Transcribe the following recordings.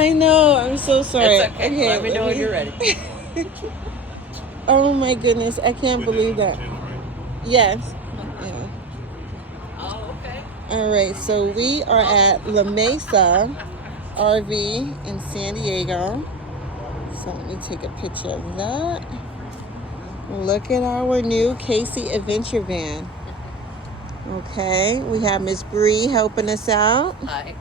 I know. I'm so sorry. It's okay. Okay, Let me know when you're ready. Oh my goodness, I can't believe that. Yes. Yeah. Oh, okay. All right, so we are at La Mesa RV in San Diego. So let me take a picture of that. Look at our new Casey Adventure Van. Okay, we have Miss Bree helping us out. Hi.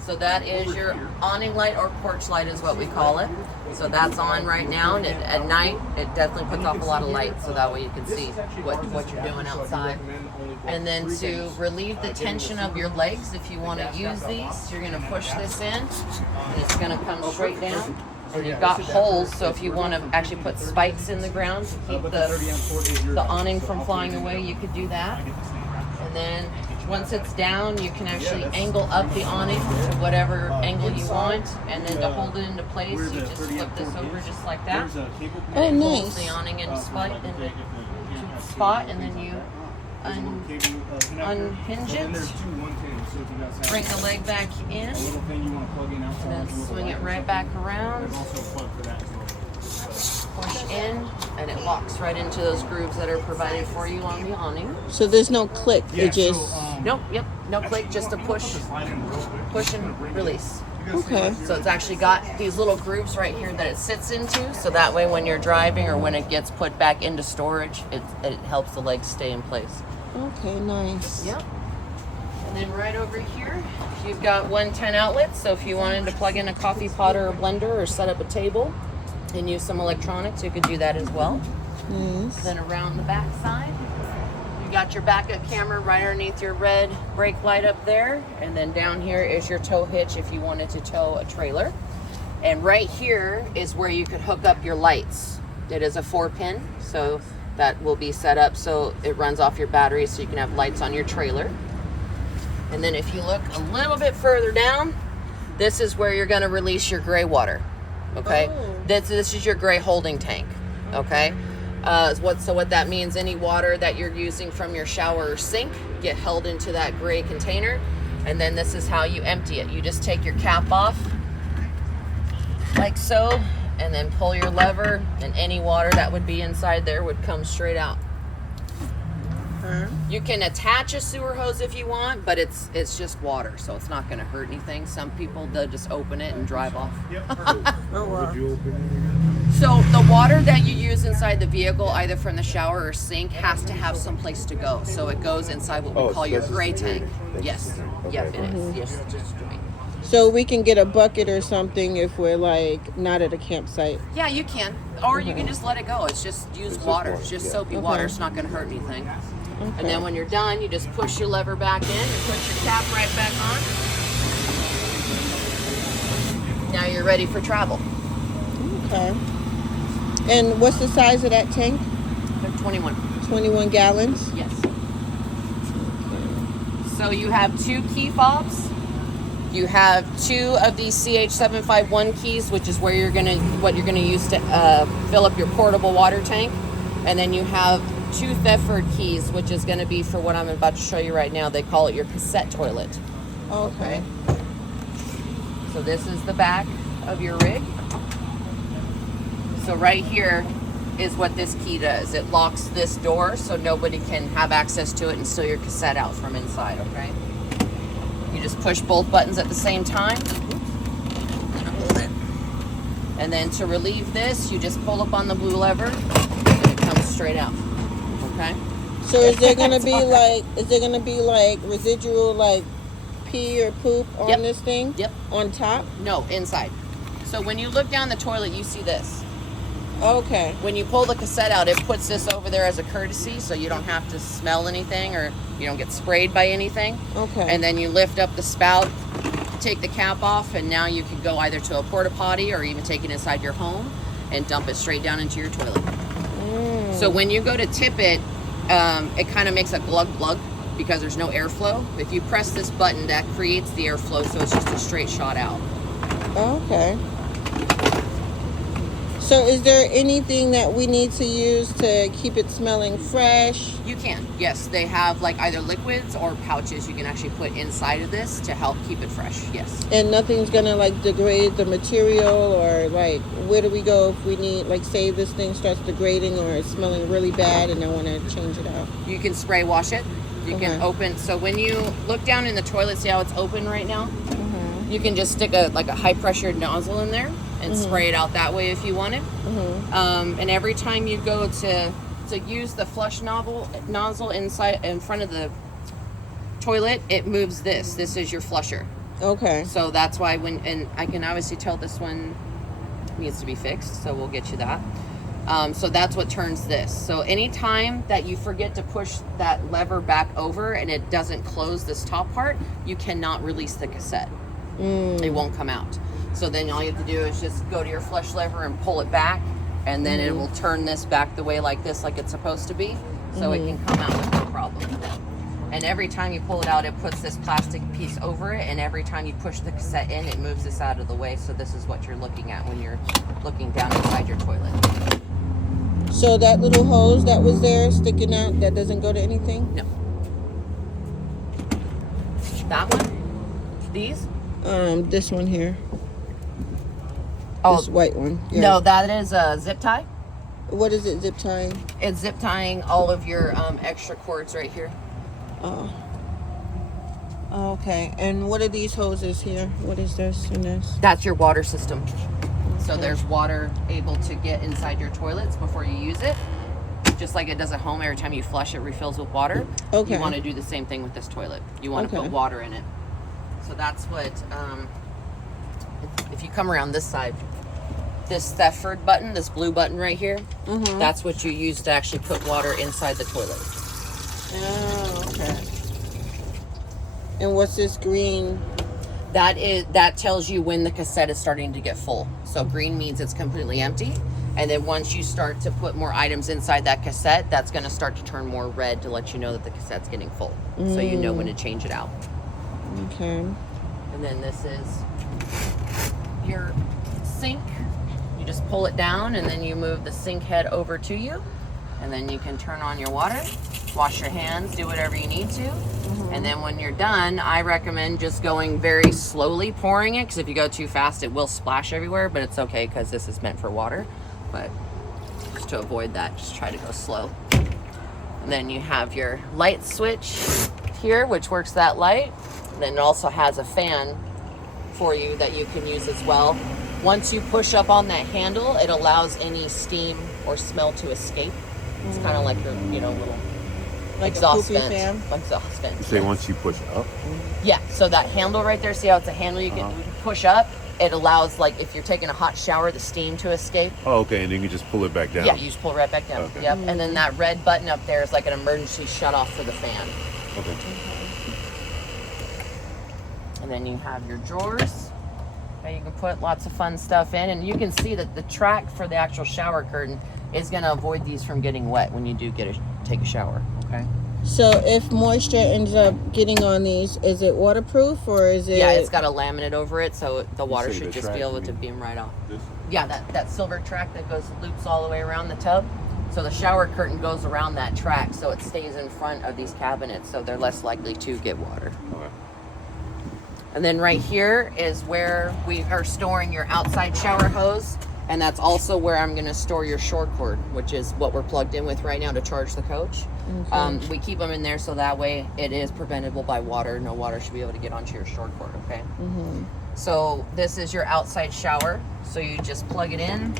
So that is your awning light or porch light is what we call it. So that's on right now, and at night it definitely puts off a lot of light, so that way you can see what you're doing outside. And then to relieve the tension of your legs, if you want to use these, you're going to push this in, and it's going to come straight down. And you've got holes, so if you want to actually put spikes in the ground to keep the awning from flying away, you could do that. And then once it's down, you can actually angle up the awning to whatever angle you want, and then to hold it into place, you just flip this over just like that. Oh, and it nice. holds the awning into spot, and then you unhinge it, bring the leg back in, and then swing it right back around, push in, and it locks right into those grooves that are provided for you on the awning. So there's no click. It just Nope, yep, no click, just a push and release. okay. So it's actually got these little grooves right here that it sits into, so that way when you're driving or when it gets put back into storage, it helps the legs stay in place. Okay, nice. Yep. And then right over here, you've got 110 outlets, so if you wanted to plug in a coffee pot or a blender or set up a table and use some electronics, you could do that as well. Yes. Then around the back side, you got your backup camera right underneath your red brake light up there, and then down here is your tow hitch if you wanted to tow a trailer. And right here is where you could hook up your lights. It is a 4-pin, so that will be set up so it runs off your battery so you can have lights on your trailer. And then if you look a little bit further down, this is where you're going to release your gray water. Okay, this is your gray holding tank. Okay, so what that means, any water that you're using from your shower or sink get held into that gray container, and then this is how you empty it. You just take your cap off like so, and then pull your lever, and any water that would be inside there would come straight out. You can attach a sewer hose if you want, but it's just water, so it's not going to hurt anything. Some people, they'll just open it and drive off. Oh wow. So the water that you use inside the vehicle, either from the shower or sink, has to have some place to go. So it goes inside what we call your gray tank. Yes. Yep, it is. Yes, just right. So we can get a bucket or something if we're like not at a campsite. Yeah, you can. Or you can just let it go. It's just used water. It's just soapy water. It's not going to hurt anything. Okay. And then when you're done, you just push your lever back in and put your cap right back on. Now you're ready for travel. Okay. And what's the size of that tank? They're 21. 21 gallons? Yes. So you have 2 key fobs. You have 2 of these CH751 keys, which is where what you're gonna use to fill up your portable water tank. And then you have 2 Thetford keys, which is going to be for what I'm about to show you right now. They call it your cassette toilet. Okay. So this is the back of your rig. So right here is what this key does. It locks this door so nobody can have access to it and steal your cassette out from inside, okay? You just push both buttons at the same time. And then to relieve this, you just pull up on the blue lever and it comes straight out. Okay. So is there gonna be like residual like pee or poop on this thing? Yep. On top? No, inside. So when you look down the toilet, you see this. Okay. When you pull the cassette out, it puts this over there as a courtesy so you don't have to smell anything or you don't get sprayed by anything. Okay. And then you lift up the spout, take the cap off, and now you can go either to a porta potty or even take it inside your home and dump it straight down into your toilet. So when you go to tip it, it kind of makes a glug glug because there's no airflow. If you press this button, that creates the airflow, so it's just a straight shot out. Okay. So is there anything that we need to use to keep it smelling fresh? You can, yes. They have like either liquids or pouches you can actually put inside of this to help keep it fresh, yes. And nothing's gonna like degrade the material, or like where do we go if we need, like say this thing starts degrading or it's smelling really bad and I want to change it out? You can spray wash it. You can open, so when you look down in the toilet, see how it's open right now? You can just stick a high pressure nozzle in there and spray it out that way if you want it. And every time you go to use the flush nozzle inside in front of the toilet, it moves this. This is your flusher. Okay. So that's why and I can obviously tell this one needs to be fixed, so we'll get you that. So that's what turns this. So anytime that you forget to push that lever back over and it doesn't close this top part, you cannot release the cassette. It won't come out. So then all you have to do is just go to your flush lever and pull it back, and then it will turn this back the way like this, like it's supposed to be, so it can come out with no problem. And every time you pull it out, it puts this plastic piece over it, and every time you push the cassette in, it moves this out of the way. So this is what you're looking at when you're looking down inside your toilet. So that little hose that was there sticking out, that doesn't go to anything? No. That one? These? This one here. Oh, this white one. Yeah. No, that is a zip tie. What is it zip tying? It's zip tying all of your extra cords right here. Oh. Okay. And what are these hoses here? What is this and this? That's your water system. So there's water able to get inside your toilets before you use it. Just like it does at home, every time you flush it refills with water. Okay. You want to do the same thing with this toilet. You want to put water in it. So that's what, if you come around this side, this Theford button, this blue button right here, that's what you use to actually put water inside the toilet. Oh, okay. And what's this green? That tells you when the cassette is starting to get full. So green means it's completely empty. And then once you start to put more items inside that cassette, that's going to start to turn more red to let you know that the cassette's getting full. So you know when to change it out. Okay. And then this is your sink. You just pull it down and then you move the sink head over to you. And then you can turn on your water, wash your hands, do whatever you need to. And then when you're done, I recommend just going very slowly pouring it, because if you go too fast, it will splash everywhere, but it's okay because this is meant for water. But just to avoid that, just try to go slow. And then you have your light switch here, which works that light. And then it also has a fan for you that you can use as well. Once you push up on that handle, it allows any steam or smell to escape. It's kind of like your, little Like exhaust a poopy vent. fan? Exhaust vent. You say once you push up? Yeah, so that handle right there, see how it's a handle you can push up? It allows, like, if you're taking a hot shower, the steam to escape. Oh, okay, and then you just pull it back down. Yeah, you just pull it right back down. Okay. Yep, and then that red button up there is like an emergency shut-off for the fan. Okay. And then you have your drawers that you can put lots of fun stuff in. And you can see that the track for the actual shower curtain is going to avoid these from getting wet when you do take a shower, okay? So if moisture ends up getting on these, is it waterproof or is it? Yeah, it's got a laminate over it, so the water say should the just track, be able you to mean? beam right off. This? Yeah, that silver track that loops all the way around the tub. So the shower curtain goes around that track, so it stays in front of these cabinets, so they're less likely to get water. Okay. And then right here is where we are storing your outside shower hose. And that's also where I'm going to store your shore cord, which is what we're plugged in with right now to charge the coach. Okay. We keep them in there so that way it is preventable by water. No water should be able to get onto your shore cord, okay? So this is your outside shower. So you just plug it in.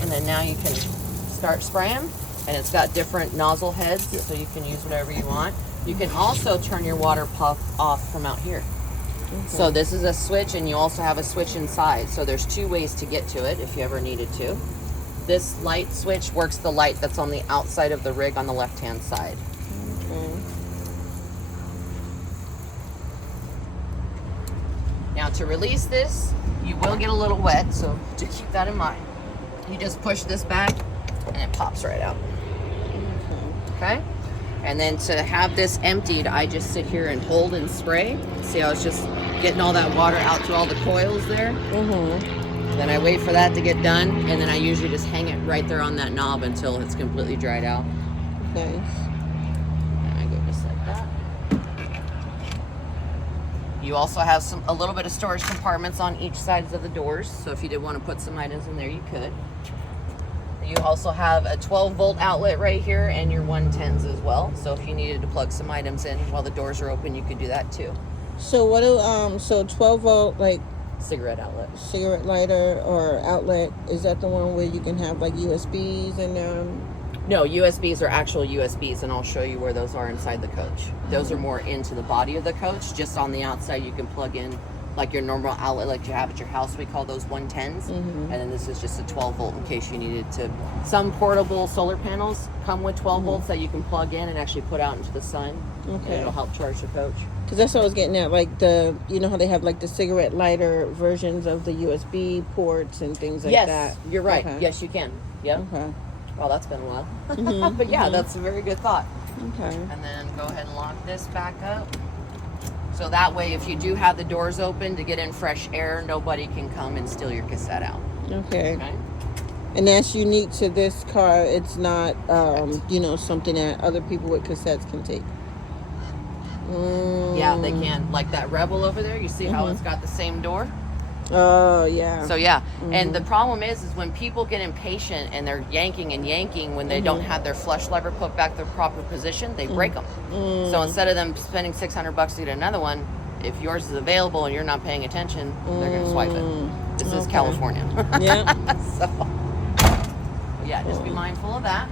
And then now you can start spraying. And it's got different nozzle heads, so you can use whatever you want. You can also turn your water pump off from out here. So this is a switch, and you also have a switch inside. So there's two ways to get to it if you ever needed to. This light switch works the light that's on the outside of the rig on the left-hand side. Now to release this, you will get a little wet, so to keep that in mind. You just push this back, and it pops right out. Okay? And then to have this emptied, I just sit here and hold and spray. See how it's just getting all that water out through all the coils there? Mm-hmm. Then I wait for that to get done, and then I usually just hang it right there on that knob until it's completely dried out. Nice. And I go just like that. You also have a little bit of storage compartments on each sides of the doors, so if you did want to put some items in there, you could. You also have a 12-volt outlet right here and your 110s as well. So if you needed to plug some items in while the doors are open, you could do that too. So what do so 12-volt like Cigarette outlet. cigarette lighter or outlet, is that the one where you can have like USBs and No, USBs are actual USBs, and I'll show you where those are inside the coach. Those are more into the body of the coach. Just on the outside, you can plug in like your normal outlet like you have at your house. We call those 110s. And then this is just a 12-volt in case you needed to. Some portable solar panels come with 12 volts that you can plug in and actually put out into the sun. Okay. And it'll help charge the coach. because that's what I was getting at, like you know how they have like the cigarette lighter versions of the USB ports and things like that. Yes, you're right. Okay. Yes, you can. Yep. Okay. Well, that's been a while. But yeah, that's a very good thought. Okay. And then go ahead and lock this back up. So that way, if you do have the doors open to get in fresh air, nobody can come and steal your cassette out. Okay. Okay? And that's unique to this car. It's not, you know, something that other people with cassettes can take. Yeah, they can. Like that Rebel over there, you see how it's got the same door? Oh, yeah. So yeah, and the problem is when people get impatient and they're yanking and yanking when they don't have their flush lever put back their proper position, they break them. So instead of them spending $600 to get another one, if yours is available and you're not paying attention, they're gonna swipe it. This is California. Yeah. So yeah, just be mindful of that.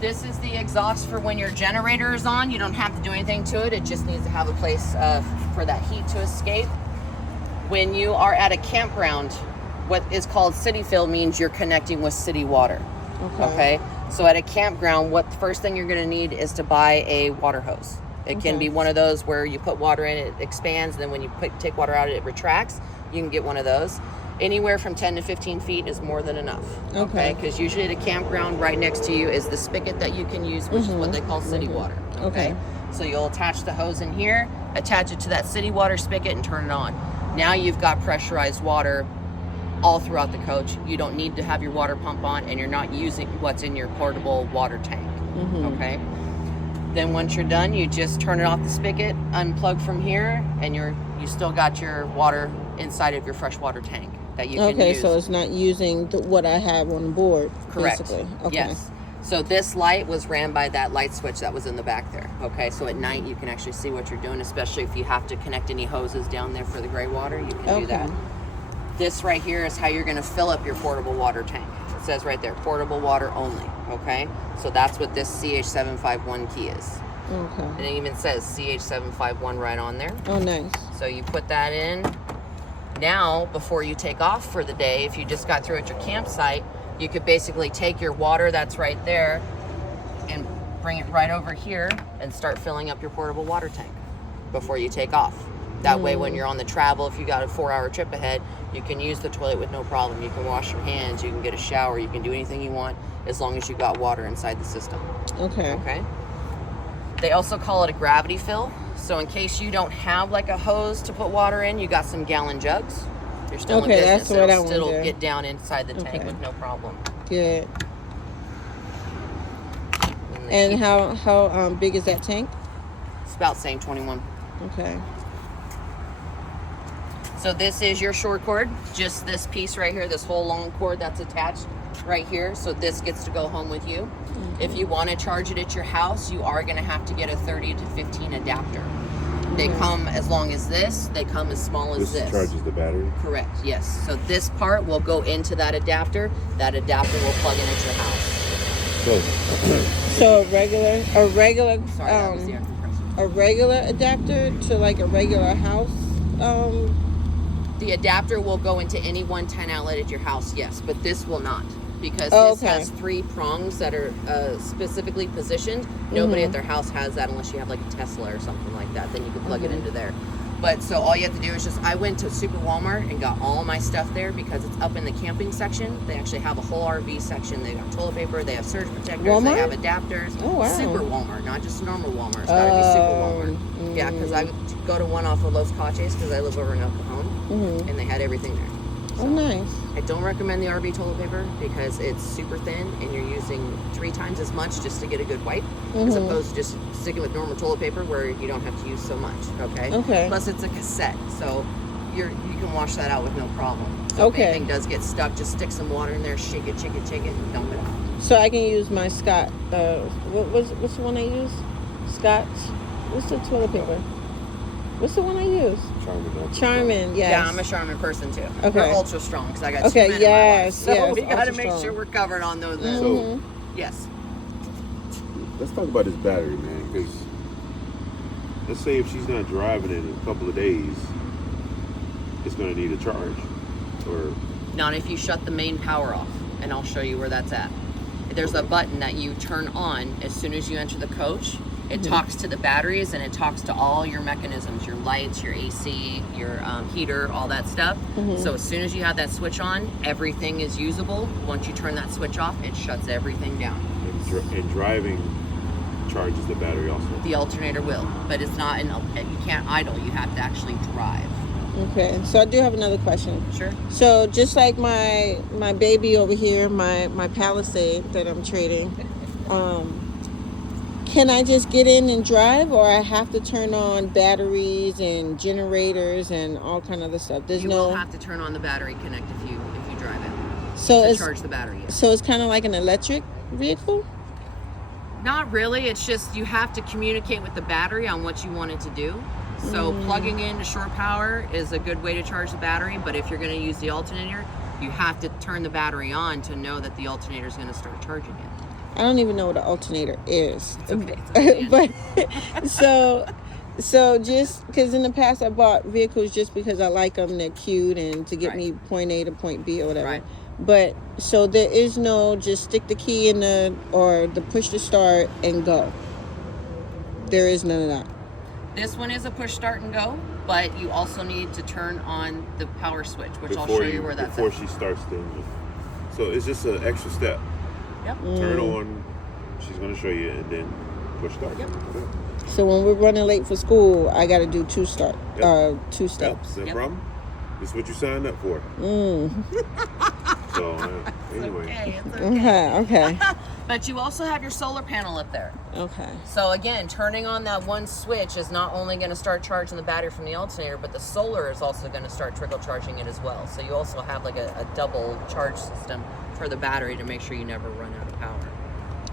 This is the exhaust for when your generator is on. You don't have to do anything to it. It just needs to have a place for that heat to escape. When you are at a campground, what is called city fill means you're connecting with city water. Okay? So at a campground, what the first thing you're going to need is to buy a water hose. It can be one of those where you put water in, it expands, and then when you take water out, it retracts. You can get one of those. Anywhere from 10 to 15 feet is more than enough. Okay? Because usually at a campground, right next to you is the spigot that you can use, which is what they call city water. Okay? So you'll attach the hose in here, attach it to that city water spigot, and turn it on. Now you've got pressurized water all throughout the coach. You don't need to have your water pump on, and you're not using what's in your portable water tank. Okay? Then once you're done, you just turn it off the spigot, unplug from here, and you still got your water inside of your freshwater tank that you can use. Okay, so it's not using what I have on board. Correct. Basically. Okay. Yes. So this light was ran by that light switch that was in the back there. Okay, so at night you can actually see what you're doing, especially if you have to connect any hoses down there for the gray water, you can do that. This right here is how you're going to fill up your portable water tank. It says right there, portable water only. Okay, so that's what this CH751 key is. Okay. And it even says CH751 right on there. Oh, nice. So you put that in. Now, before you take off for the day, if you just got through at your campsite, you could basically take your water that's right there and bring it right over here and start filling up your portable water tank before you take off. That way, when you're on the travel, if you got a 4-hour trip ahead, you can use the toilet with no problem. You can wash your hands, you can get a shower, you can do anything you want as long as you got water inside the system. Okay. Okay. They also call it a gravity fill. So in case you don't have like a hose to put water in, you got some gallon jugs. You're still in business. That's what I want to It'll do. get down inside the tank with no problem. Good. And how big is that tank? It's about saying 21. Okay. So this is your shore cord, just this piece right here, this whole long cord that's attached right here. So this gets to go home with you. If you want to charge it at your house, you are going to have to get a 30 to 15 adapter. They come as long as this, they come as small as this. This charges the battery? Correct, yes. So this part will go into that adapter. That adapter will plug in at your house. So a regular Sorry, that was the air compressor. a regular adapter to like a regular house. The adapter will go into any 110 outlet at your house, yes, but this will not. Because this has 3 prongs that are specifically positioned. Nobody at their house has that unless you have like a Tesla or something like that. Then you can plug it into there. But so all you have to do is I went to Super Walmart and got all my stuff there because it's up in the camping section. They actually have a whole RV section. They got toilet paper, they have surge protectors, Walmart? they have adapters. Oh, wow. Super Walmart, not just normal Walmart. It's gotta be Super Walmart. Yeah, because I go to one off of Los Caches because I live over in El Cajon, and they had everything there. Oh, nice. I don't recommend the RV toilet paper because it's super thin and you're using 3 times as much just to get a good wipe, as opposed to just sticking with normal toilet paper where you don't have to use so much. Okay. Plus, it's a cassette, so you can wash that out with no problem. So if anything does get stuck, just stick some water in there, shake it, and dump it out. So I can use my Scott. What's the one I use? Scott's. What's the toilet paper? What's the one I use? Charmin, yes. Yeah, I'm a Charmin person too. Okay. We're ultra strong because I got 2 men in my life. Yes, So yes, we got to ultra make strong. sure we're covered on those. So Yes. let's talk about this battery, man. Because let's say if she's not driving in a couple of days, it's going to need a charge. Or Not if you shut the main power off, and I'll show you where that's at. There's a button that you turn on as soon as you enter the coach. It talks to the batteries and it talks to all your mechanisms, your lights, your AC, your heater, all that stuff. So as soon as you have that switch on, everything is usable. Once you turn that switch off, it shuts everything down. and driving charges the battery also. The alternator will, but it's not, you can't idle. You have to actually drive. Okay, so I do have another question. Sure. So just like my baby over here, my Palisade that I'm trading, can I just get in and drive, or I have to turn on batteries and generators and all kind of other stuff? You will have to turn on the battery connect if you drive it. So to charge the battery. Yes. So it's kind of like an electric vehicle? Not really. It's just you have to communicate with the battery on what you want it to do. So plugging into shore power is a good way to charge the battery, but if you're going to use the alternator, you have to turn the battery on to know that the alternator is going to start charging it. I don't even know what an alternator is. It's okay. But so just because in the past I bought vehicles just because I like them, they're cute, and to get me point A to point B or whatever. Right. But so there is no just stick the key in or the push to start and go. There is none of that. This one is a push start and go, but you also need to turn on the power switch, which I'll show you where that's before at. she starts the engine. So it's just an extra step. Yep. Turn on. She's going to show you, and then push start. Yep. So when we're running late for school, I got to do two steps. No problem. This is what you signed up for. So anyway. It's okay. Okay. But you also have your solar panel up there. Okay. So again, turning on that one switch is not only going to start charging the battery from the alternator, but the solar is also going to start trickle charging it as well. So you also have like a double charge system for the battery to make sure you never run out of power.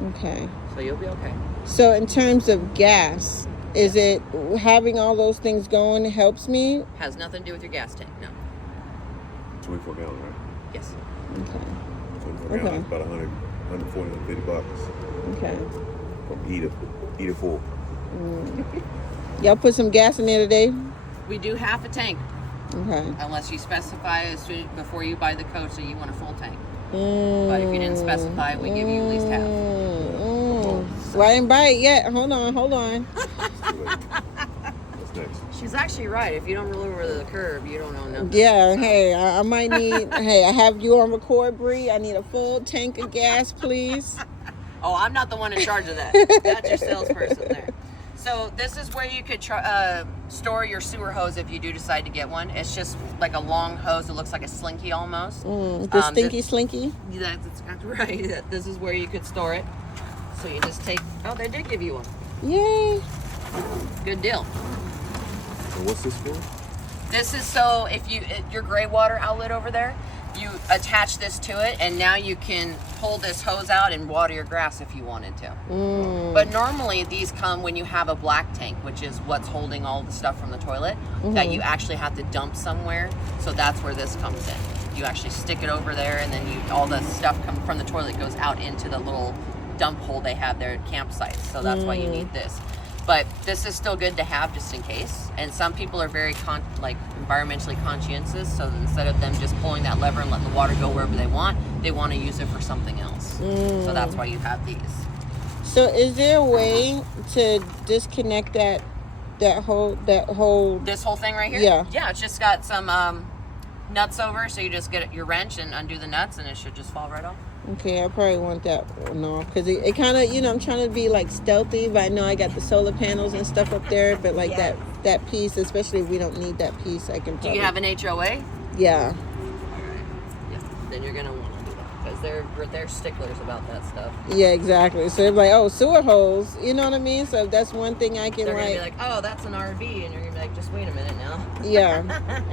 Okay. So you'll be okay. So in terms of gas, is it having all those things going helps me? Has nothing to do with your gas tank, no. 24 gallon, right? Yes. Okay. 24 gallons, about 140, 150 bucks. Okay. From E to full. Y'all put some gas in there today? We do half a tank, Okay. unless you specify before you buy the coach that you want a full tank. But if you didn't specify, we give you at least half. Well, I didn't buy it yet. Hold on. What's next? She's actually right. If you don't remember the curve, you don't know nothing. Yeah, hey, I might need, hey, I have you on record, Bree. I need a full tank of gas, please. Oh, I'm not the one in charge of that. That's your salesperson there. So this is where you could store your sewer hose if you do decide to get one. It's just like a long hose that looks like a slinky almost. The stinky slinky? That's right. This is where you could store it. So you just take, oh, they did give you one. Yay. Good deal. And what's this for? This is so if your gray water outlet over there, you attach this to it, and now you can pull this hose out and water your grass if you wanted to. But normally these come when you have a black tank, which is what's holding all the stuff from the toilet that you actually have to dump somewhere. So that's where this comes in. You actually stick it over there, and then all the stuff come from the toilet goes out into the little dump hole they have there at campsites. So that's why you need this. But this is still good to have just in case. And some people are very environmentally conscientious. So instead of them just pulling that lever and letting the water go wherever they want to use it for something else. So that's why you have these. So is there a way to disconnect that That whole. This whole thing right here? Yeah. Yeah, it's just got some nuts over, so you just get your wrench and undo the nuts, and it should just fall right off. Okay, I probably want that one off because it kind of, you know, I'm trying to be like stealthy, but I know I got the solar panels and stuff up there, but like that piece, especially if we don't need that piece, I can probably... Do you have an HOA? Yeah. Yeah, then you're gonna want to do that because they're sticklers about that stuff. Yeah, exactly. So they're like, oh, sewer holes, you know what I mean? So that's one thing I can They're gonna be like, oh, that's an RV, and you're gonna be like, just wait a minute now. Yeah,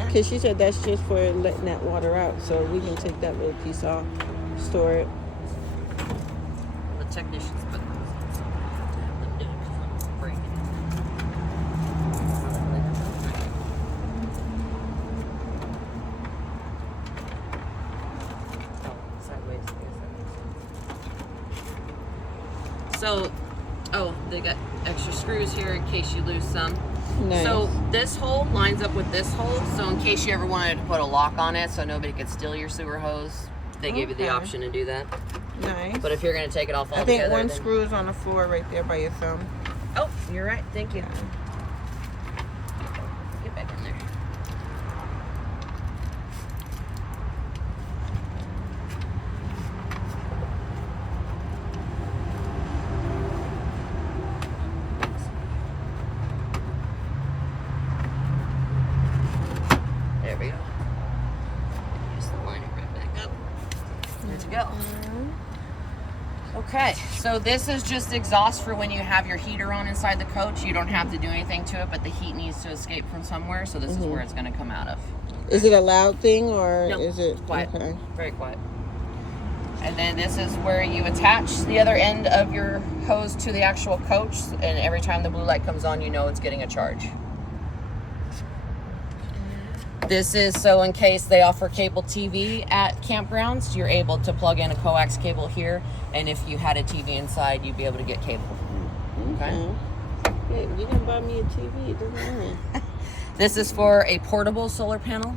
because she said that's just for letting that water out, so we can take that little piece off, store it. The technicians put those in, so I have to have them do it because I'm breaking it. Oh, sideways. I guess that makes sense. So, they got extra screws here in case you lose some. Nice. So this hole lines up with this hole, so in case you ever wanted to put a lock on it so nobody could steal your sewer hose, they gave you the option to do that. Nice. But if you're going to take it off I altogether... think one then... screw is on the floor right there by your thumb. Oh, you're right. Thank you. Get back in there. There we go. Use the liner right back up. There to go. Okay, so this is just exhaust for when you have your heater on inside the coach. You don't have to do anything to it, but the heat needs to escape from somewhere, so this is where it's going to come out of. Is it a loud thing or No, is it it's quiet? Okay. Very quiet. And then this is where you attach the other end of your hose to the actual coach, and every time the blue light comes on, you know it's getting a charge. This is so in case they offer cable TV at campgrounds, you're able to plug in a coax cable here, and if you had a TV inside, you'd be able to get cable. Okay? Hey, you can buy me a TV, it doesn't matter. This is for a portable solar panel.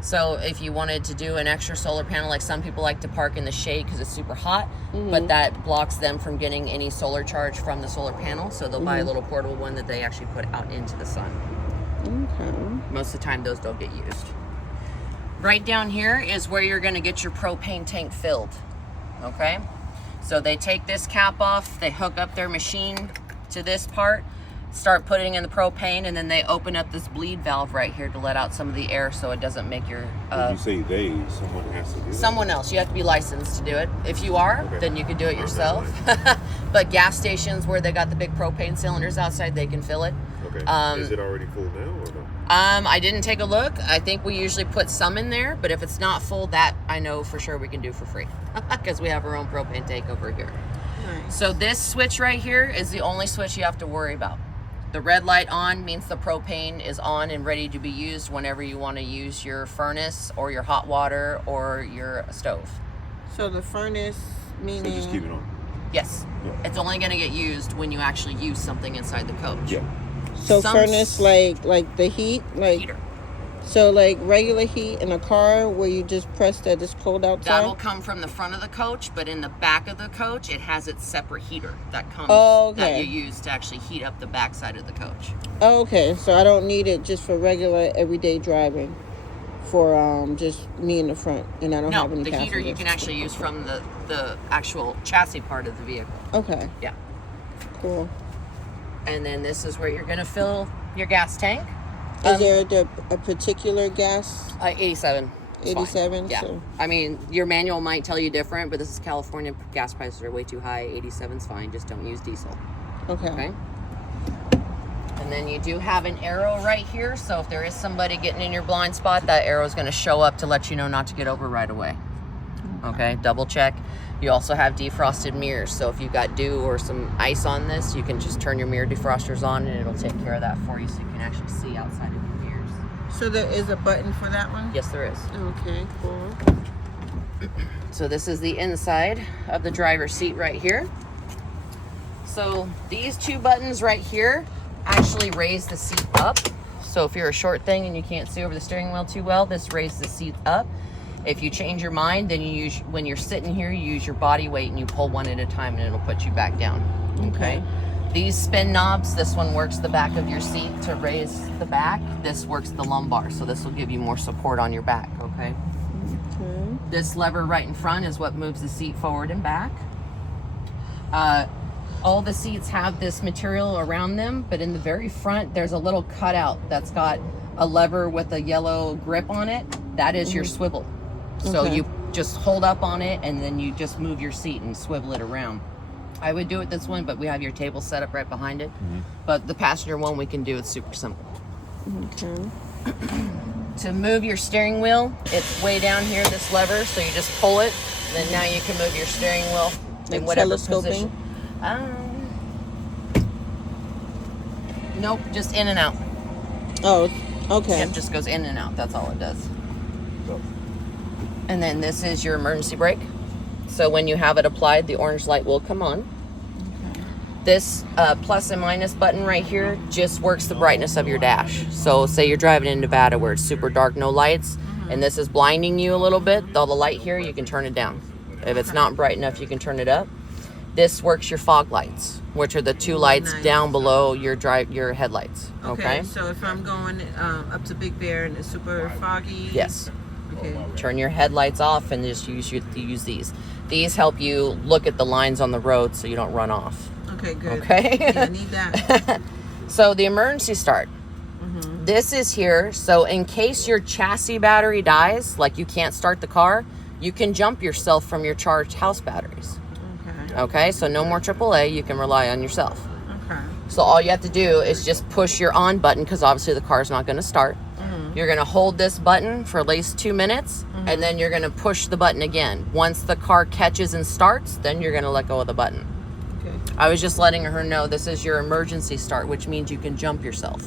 So if you wanted to do an extra solar panel, like some people like to park in the shade because it's super hot, but that blocks them from getting any solar charge from the solar panel. So they'll buy a little portable one that they actually put out into the sun. Okay. Most of the time, those don't get used. Right down here is where you're going to get your propane tank filled. Okay? So they take this cap off, they hook up their machine to this part, start putting in the propane, and then they open up this bleed valve right here to let out some of the air so it doesn't make your... When you say they, someone has to do it. Someone else. You have to be licensed to do it. If you are, then you can do it yourself. But gas stations where they got the big propane cylinders outside, they can fill it. Okay. Is it already full now or no? I didn't take a look. I think we usually put some in there, but if it's not full, that I know for sure we can do for free because we have our own propane tank over here. Nice. So this switch right here is the only switch you have to worry about. The red light on means the propane is on and ready to be used whenever you want to use your furnace or your hot water or your stove. So the furnace, meaning... So just keep it on. Yes. Yeah. It's only going to get used when you actually use something inside the coach. Yeah. So furnace, like the heat? Like Heater. So like regular heat in a car where you just press that it's cold outside? That will come from the front of the coach, but in the back of the coach, it has its separate heater that comes that you use to actually heat up the back side of the coach. Oh, okay. So I don't need it just for regular everyday driving for just me in the front, and I don't have any the passengers. heater you can actually use from the actual chassis part of the vehicle. Okay. Yeah. Cool. And then this is where you're going to fill your gas tank. Is there a particular gas? 87. 87? Yeah. So. I mean, your manual might tell you different, but this is California. Gas prices are way too high. 87's fine. Just don't use diesel. Okay. And then you do have an arrow right here. So if there is somebody getting in your blind spot, that arrow is going to show up to let you know not to get over right away. Okay. Double check. You also have defrosted mirrors. So if you've got dew or some ice on this, you can just turn your mirror defrosters on and it'll take care of that for you so you can actually see outside of your mirrors. So there is a button for that one? Yes, there is. Okay, cool. So this is the inside of the driver's seat right here. So these two buttons right here actually raise the seat up. So if you're a short thing and you can't see over the steering wheel too well, this raises the seat up. If you change your mind, then you use, when you're sitting here, you use your body weight and you pull one at a time and it'll put you back down. Okay. These spin knobs, this one works the back of your seat to raise the back. This works the lumbar, so this will give you more support on your back, okay? Okay. This lever right in front is what moves the seat forward and back. All the seats have this material around them, but in the very front, there's a little cutout that's got a lever with a yellow grip on it. That is your swivel. So Okay. you just hold up on it and then you just move your seat and swivel it around. I would do it this one, but we have your table set up right behind it. But the passenger one we can do, it's super simple. Okay. To move your steering wheel, it's way down here, this lever, so you just pull it, and then now you can move your steering wheel in Like whatever telescoping? position. Nope, just in and out. Oh, okay. Yep, just goes in and out, that's all it does. And then this is your emergency brake. So when you have it applied, the orange light will come on. This plus and minus button right here just works the brightness of your dash. So say you're driving in Nevada where it's super dark, no lights, and this is blinding you a little bit, all the light here, you can turn it down. If it's not bright enough, you can turn it up. This works your fog lights, which are the two lights Nice. down below your headlights. Okay? So if I'm going up to Big Bear and it's super foggy. Yes. Okay. Turn your headlights off and just use these. These help you look at the lines on the road so you don't run off. Okay, good. Okay. Yeah, I need that. So the emergency start. This is here. So in case your chassis battery dies, like you can't start the car, you can jump yourself from your charged house batteries. Okay. Okay. So no more AAA. You can rely on yourself. Okay. So all you have to do is just push your on button because obviously the car's not going to start. You're going to hold this button for at least 2 minutes and then you're going to push the button again. Once the car catches and starts, then you're going to let go of the button. Okay. I was just letting her know this is your emergency start, which means you can jump yourself.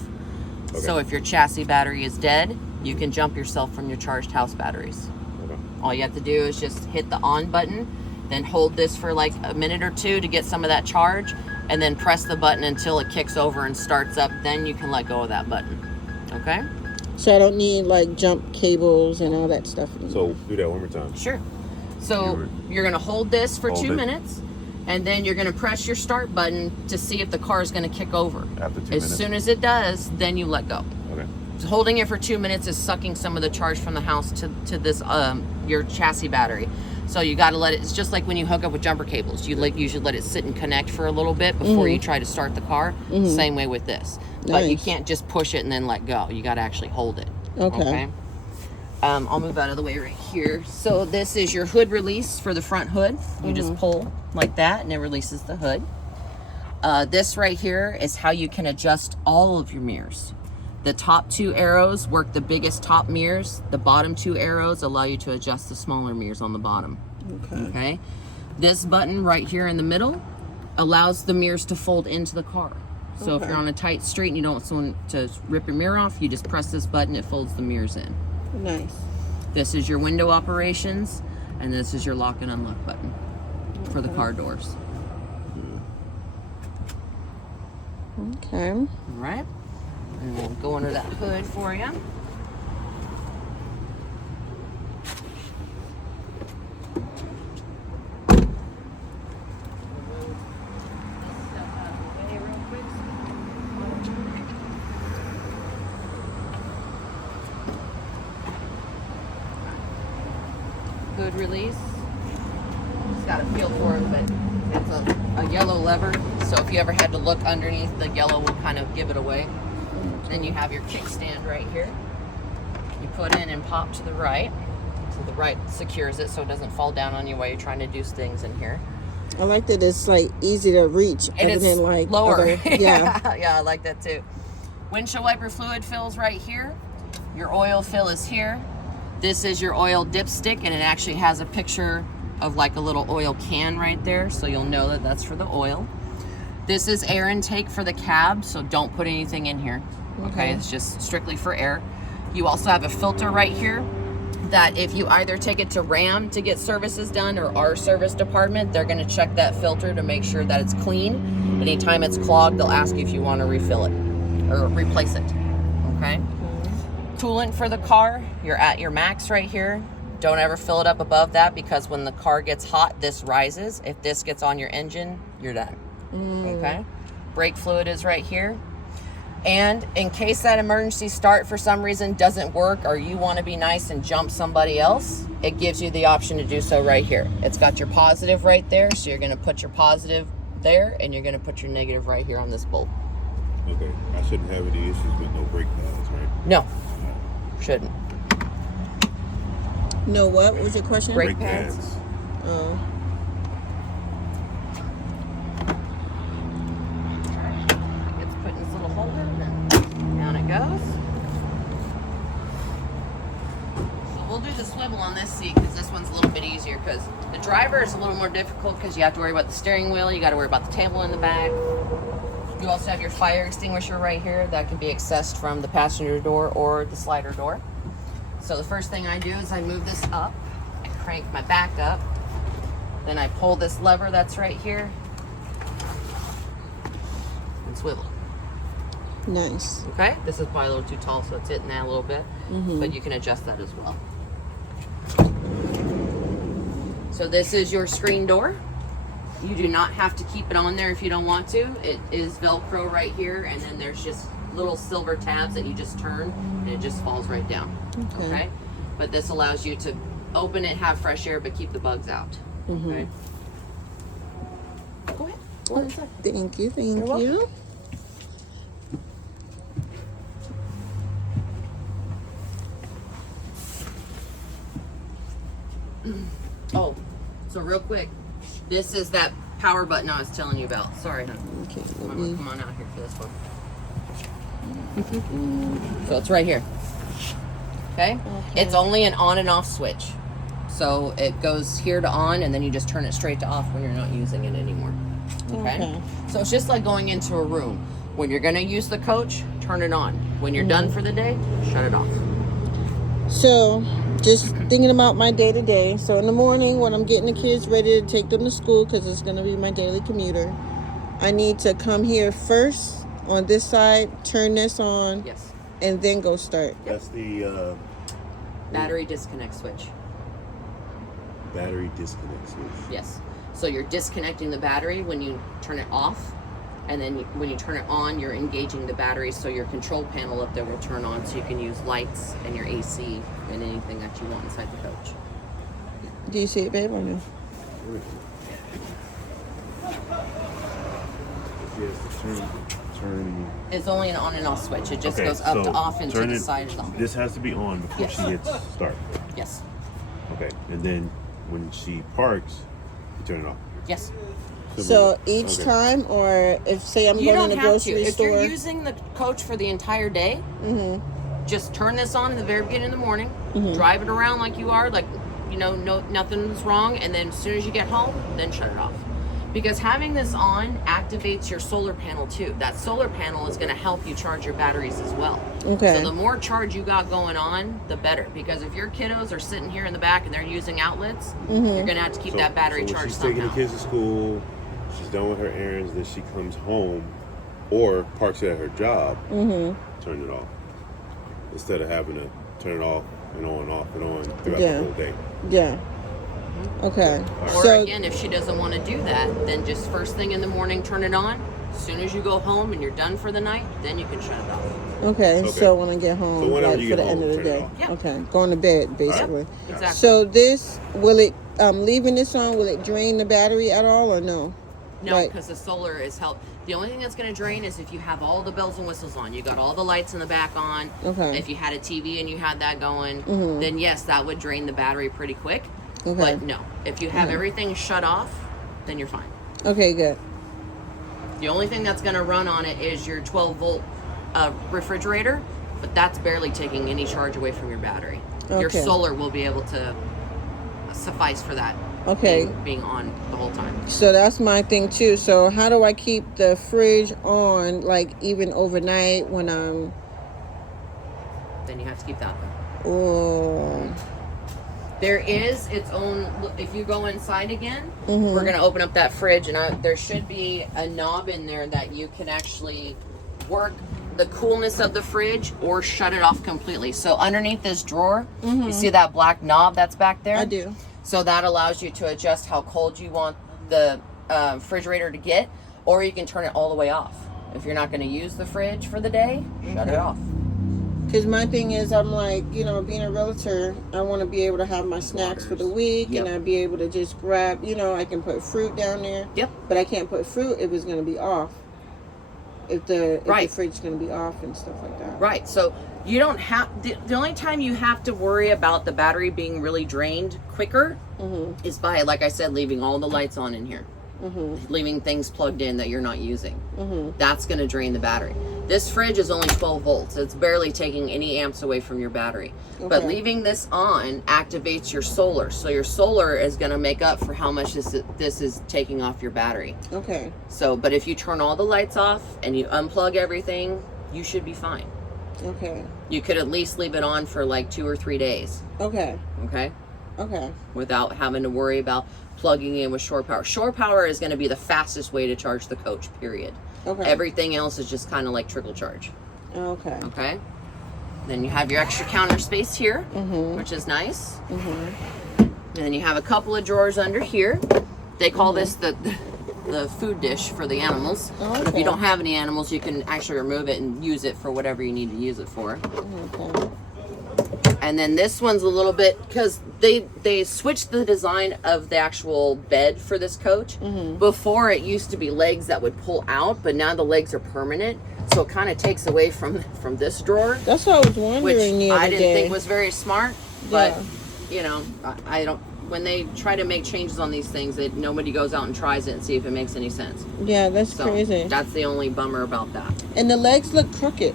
Okay. So if your chassis battery is dead, you can jump yourself from your charged house batteries. Okay. All you have to do is just hit the on button, then hold this for like a minute or two to get some of that charge, and then press the button until it kicks over and starts up. Then you can let go of that button. Okay? So I don't need like jump cables and all that stuff anymore. So do that one more time. Sure. So you're going to hold this for Hold 2 it. minutes, and then you're going to press your start button to see if the car is going to kick over. After 2 As minutes. soon as it does, then you let go. Okay. So holding it for 2 minutes is sucking some of the charge from the house to this your chassis battery. So you got to let it. It's just like when you hook up with jumper cables. You usually let it sit and connect for a little bit before you try to start the car. Same way with this, but you Nice. can't just push it and then let go. You got to actually hold it. Okay. I'll move out of the way right here. So this is your hood release for the front hood. You just pull like that and it releases the hood. This right here is how you can adjust all of your mirrors. The top 2 arrows work the biggest top mirrors. The bottom 2 arrows allow you to adjust the smaller mirrors on the bottom. Okay. This button right here in the middle allows the mirrors to fold into the car. So if you're on a tight street and you don't want someone to rip your mirror off, you just press this button, it folds the mirrors in. Nice. This is your window operations, and this is your lock and unlock button for the car doors. Okay. All right. And we'll go under that hood for you. Hood release. Just got a feel for it, but it's a yellow lever. So if you ever had to look underneath, the yellow will kind of give it away. Then you have your kickstand right here. You put in and pop to the right. So the right secures it so it doesn't fall down on you while you're trying to do things in here. I like that it's like easy to reach. And other it's than like lower. other- yeah. Yeah, I like that too. Windshield wiper fluid fills right here. Your oil fill is here. This is your oil dipstick, and it actually has a picture of like a little oil can right there, so you'll know that that's for the oil. This is air intake for the cab, so don't put anything in here. Okay, it's just strictly for air. You also have a filter right here that if you either take it to RAM to get services done or our service department, they're going to check that filter to make sure that it's clean. Anytime it's clogged, they'll ask you if you want to refill it or replace it. Okay. Coolant for the car, you're at your max right here. Don't ever fill it up above that because when the car gets hot, this rises. If this gets on your engine, you're done. Okay. brake fluid is right here. And in case that emergency start for some reason doesn't work, or you want to be nice and jump somebody else, it gives you the option to do so right here. It's got your positive right there, so you're going to put your positive there, and you're going to put your negative right here on this bolt. Okay, I shouldn't have any issues with no brake pads, right? No, shouldn't. No, what was your question? Brake pads. Oh. It's put in this little holder, and down it goes. So we'll do the swivel on this seat because this one's a little bit easier, because the driver is a little more difficult because you have to worry about the steering wheel, you got to worry about the table in the back. You also have your fire extinguisher right here that can be accessed from the passenger door or the slider door. So the first thing I do is I move this up, I crank my back up, then I pull this lever that's right here and swivel. Nice. Okay, this is probably a little too tall, so it's hitting that a little bit, but you can adjust that as well. So this is your screen door. You do not have to keep it on there if you don't want to. It is Velcro right here, and then there's just little silver tabs that you just turn, and it just falls right down. Okay? But this allows you to open it, have fresh air, but keep the bugs out. Okay? Go ahead. Go on inside. Thank you. Thank You're welcome. you. Oh, so real quick, this is that power button I was telling you about. Sorry, hon. Okay. Come on out here for this one. So it's right here. Okay? It's only an on and off switch. So it goes here to on, and then you just turn it straight to off when you're not using it anymore. Okay? So it's just like going into a room. When you're going to use the coach, turn it on. When you're done for the day, shut it off. So, just thinking about my day to day. So, in the morning, when I'm getting the kids ready to take them to school, because it's going to be my daily commuter, I need to come here first on this side, turn this on, Yes. and then go start. That's the Battery disconnect switch. battery disconnect switch. Yes. So you're disconnecting the battery when you turn it off, and then when you turn it on, you're engaging the battery, so your control panel up there will turn on, so you can use lights and your AC and anything that you want inside the coach. Do you see it, babe, or no? Yes, turn. It's only an on and off switch. It just Okay, goes up to so off and to turn the it- side is on. This has to be on before Yes. she hits start. Yes. Okay, and then when she parks, you turn it off. Yes. So, each Okay. time, or if, say, I'm You going don't in the have grocery to. If store. you're using the coach for the entire day, just turn this on in the very beginning of the morning, drive it around like you are, like, you know, nothing's wrong, and then as soon as you get home, then shut it off. Because having this on activates your solar panel too. That solar panel is going to help you charge your batteries as well. Okay. So the more charge you got going on, the better. Because if your kiddos are sitting here in the back and they're using outlets, you're going to have to keep that battery when charged she's taking the somehow. kids to school, she's done with her errands, then she comes home or parks at her job, turn it off. Instead of having to turn it off and on throughout the whole day. Yeah. Okay. Or So, again, if she doesn't want to do that, then just first thing in the morning, turn it on. As soon as you go home and you're done for the night, then you can shut it off. okay. So when I get home, So whenever like you for get the end home, of the turn it day. off. Yeah. Okay. Going to bed, basically. Exactly. So this, will it, leaving this on, will it drain the battery at all or no? No, Like- because the solar is help. The only thing that's going to drain is if you have all the bells and whistles on. You got all the lights in the back on. Okay. If you had a TV and you had that going, then yes, that would drain the battery pretty quick. Okay. But no, if you have everything shut off, then you're fine. Okay, good. The only thing that's going to run on it is your 12-volt refrigerator, but that's barely taking any charge away from your battery. Your Okay. solar will be able to suffice for that. Okay. Being on the whole time. So that's my thing too. So how do I keep the fridge on, like even overnight when I'm? Then you have to keep that on. Oh. There is its own. If you go inside again, we're gonna open up that fridge, and there should be a knob in there that you can actually work the coolness of the fridge or shut it off completely. So underneath this drawer, you see that black knob that's back there? I do. So that allows you to adjust how cold you want the refrigerator to get, Or you can turn it all the way off. If you're not going to use the fridge for the day, shut it off. Because my thing is, I'm like, you know, being a realtor, I want to be able to have my snacks for the week, Yep. and I'd be able to just grab, you know, I can put fruit down there. Yep. But I can't put fruit if it's going to be off. If the Right. fridge is going to be off and stuff like that. Right. So you don't have, the only time you have to worry about the battery being really drained quicker is by, like I said, leaving all the lights on in here. Leaving things plugged in that you're not using. That's going to drain the battery. This fridge is only 12 volts. It's barely taking any amps away from your battery. But leaving this on activates your solar. So your solar is going to make up for how much this is taking off your battery. Okay. So, but if you turn all the lights off and you unplug everything, you should be fine. Okay. You could at least leave it on for like 2 or 3 days. Okay. Okay? Okay. Without having to worry about plugging in with shore power. Shore power is going to be the fastest way to charge the coach, period. Okay. Everything else is just kind of like trickle charge. Okay. Okay? Then you have your extra counter space here, which is nice. And then you have a couple of drawers under here. They call this the food dish for the animals. Okay. If you don't have any animals, you can actually remove it and use it for whatever you need to use it for. Okay. And then this one's a little bit, because they switched the design of the actual bed for this coach. Before, it used to be legs that would pull out, but now the legs are permanent, so it kind of takes away from this drawer, That's what I was wondering which the other I didn't day. think was very smart. But Yeah. you know, I don't. When they try to make changes on these things, nobody goes out and tries it and see if it makes any sense. Yeah, that's So crazy. that's the only bummer about that. And the legs look crooked.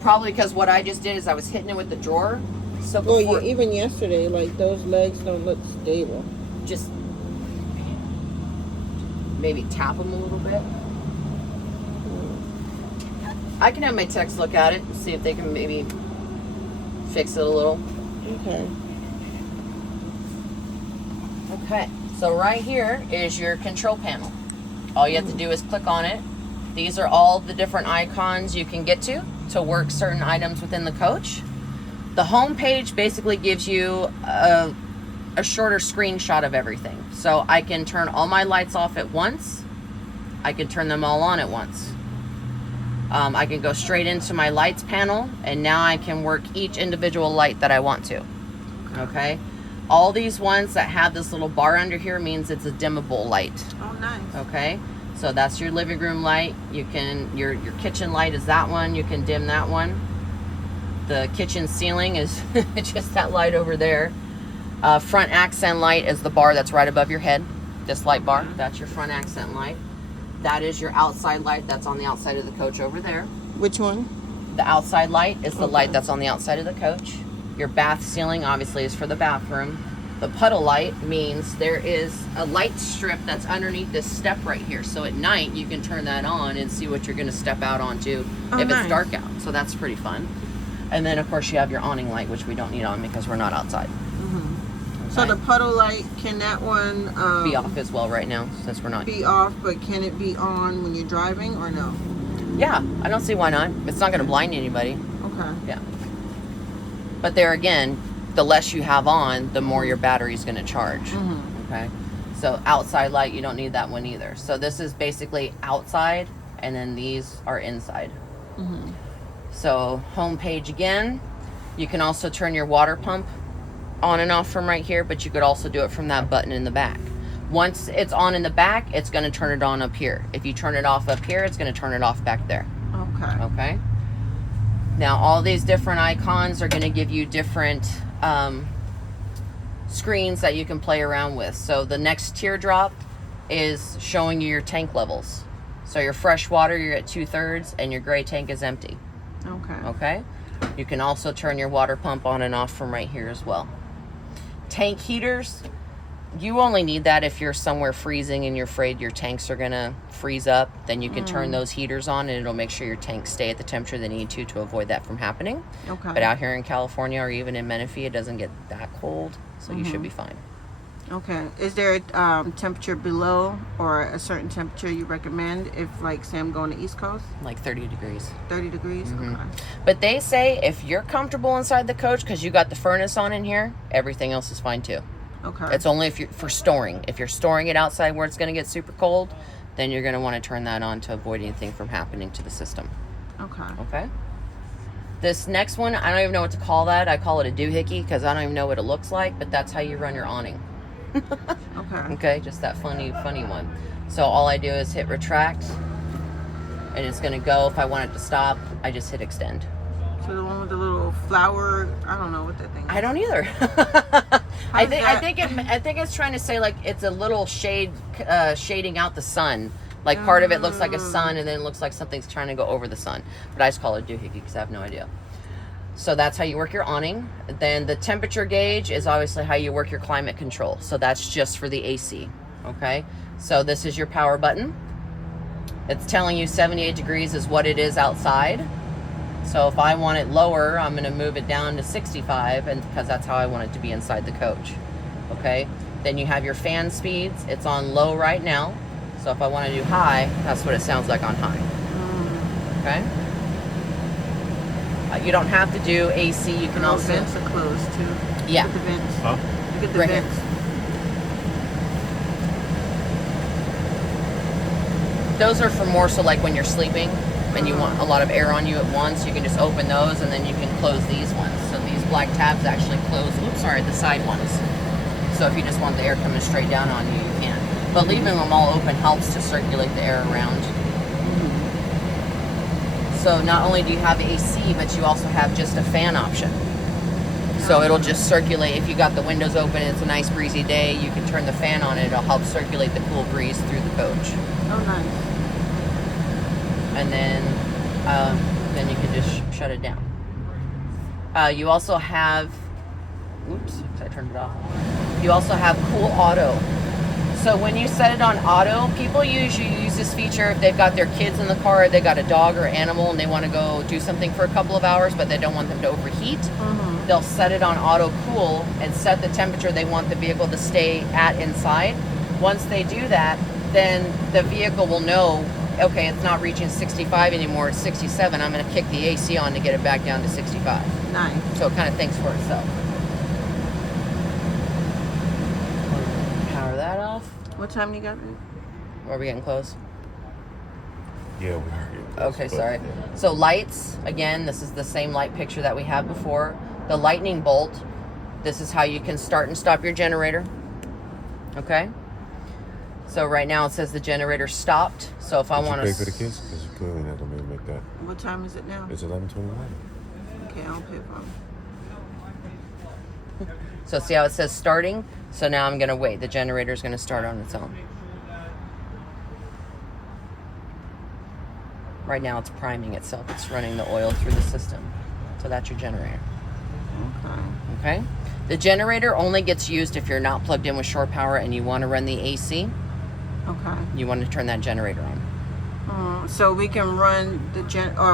Probably because what I just did is I was hitting it with the drawer. So Well, before, even yesterday, like those legs don't look stable. just maybe tap them a little bit. I can have my techs look at it and see if they can maybe fix it a little. Okay. Okay, so right here is your control panel. All you have to do is click on it. These are all the different icons you can get to work certain items within the coach. The home page basically gives you a shorter screenshot of everything. So I can turn all my lights off at once. I can turn them all on at once. I can go straight into my lights panel, and now I can work each individual light that I want to. Okay? All these ones that have this little bar under here means it's a dimmable light. Oh, nice. Okay? So that's your living room light. You can, your kitchen light is that one. You can dim that one. The kitchen ceiling is just that light over there. Front accent light is the bar that's right above your head. This light bar, that's your front accent light. That is your outside light that's on the outside of the coach over there. Which one? The outside light is the light that's on the outside of the coach. Your bath ceiling obviously is for the bathroom. The puddle light means there is a light strip that's underneath this step right here. So at night you can turn that on and see what you're going to step out onto if nice. it's dark out. So that's pretty fun. And then of course you have your awning light, which we don't need on because we're not outside. So Okay. the puddle light, can that one Be off as well right now since we're not. be off, but can it be on when you're driving or no? Yeah, I don't see why not. It's not going to blind anybody. Okay. Yeah. But there again, the less you have on, the more your battery's going to charge. Okay. So outside light, you don't need that one either. So this is basically outside, and then these are inside. So home page again. You can also turn your water pump on and off from right here, but you could also do it from that button in the back. Once it's on in the back, it's going to turn it on up here. If you turn it off up here, it's going to turn it off back there. Okay. Okay. Now all these different icons are going to give you different screens that you can play around with. So the next teardrop is showing you your tank levels. So your fresh water, you're at 2/3, and your gray tank is empty. Okay. Okay. You can also turn your water pump on and off from right here as well. Tank heaters, you only need that if you're somewhere freezing and you're afraid your tanks are gonna freeze up. Then you can turn those heaters on, and it'll make sure your tanks stay at the temperature they need to avoid that from happening. Okay. But out here in California or even in Menifee, it doesn't get that cold, so you should be fine. Okay. Is there a temperature below or a certain temperature you recommend if, like, say I'm going to East Coast? Like 30 degrees. 30 degrees? Okay. But they say if you're comfortable inside the coach because you got the furnace on in here, everything else is fine too. Okay. It's only if you're for storing. If you're storing it outside where it's going to get super cold, then you're going to want to turn that on to avoid anything from happening to the system. Okay. Okay. This next one, I don't even know what to call that. I call it a doohickey because I don't even know what it looks like, but that's how you run your awning. Okay. Okay, just that funny one. So all I do is hit retract, and it's going to go. If I want it to stop, I just hit extend. So the one with the little flower, I don't know what that thing is. I don't either. I think it's trying to say like it's a little shading out the sun. Like part of it looks like a sun, and then it looks like something's trying to go over the sun. But I just call it doohickey because I have no idea. So that's how you work your awning. Then the temperature gauge is obviously how you work your climate control. So that's just for the AC. Okay. So this is your power button. It's telling you 78 degrees is what it is outside. So if I want it lower, I'm going to move it down to 65, and because that's how I want it to be inside the coach. Okay. Then you have your fan speeds. It's on low right now. So if I want to do high, that's what it sounds like on high. Okay. You don't have to do AC. You can also. Vents are closed too. Yeah. Look at the vents. Huh? Look at the Right here. vents. Those are for more so like when you're sleeping and you want a lot of air on you at once. You can just open those and then you can close these ones. So these black tabs actually close. Oops, sorry, the side ones. So if you just want the air coming straight down on you, you can. But leaving them all open helps to circulate the air around. So not only do you have AC, but you also have just a fan option. So it'll just circulate. If you got the windows open and it's a nice breezy day, you can turn the fan on and it'll help circulate the cool breeze through the coach. Oh, nice. And then you can just shut it down. You also have, oops, I turned it off. You also have cool auto. So when you set it on auto, people usually use this feature if they've got their kids in the car, they got a dog or animal and they want to go do something for a couple of hours, but they don't want them to overheat. They'll set it on auto cool and set the temperature they want the vehicle to stay at inside. Once they do that, then the vehicle will know, okay, it's not reaching 65 anymore, it's 67. I'm going to kick the AC on to get it back down to 65. Nice. So it kind of thinks for itself. Power that off. What time you got it? Are we getting close? Yeah, we are. Okay, sorry. So lights, again, this is the same light picture that we had before. The lightning bolt, this is how you can start and stop your generator. Okay? So right now it says the generator stopped. So if I want to pay for the kids, because you're clearly not gonna be able to make that. What time is it now? It's 11:21. Okay, I'll pay for it. So see how it says starting? So now I'm going to wait. The generator's going to start on its own. Right now it's priming itself. It's running the oil through the system. So that's your generator. Okay. Okay? The generator only gets used if you're not plugged in with shore power and you want to run the AC. Okay. You want to turn that generator on. So we can run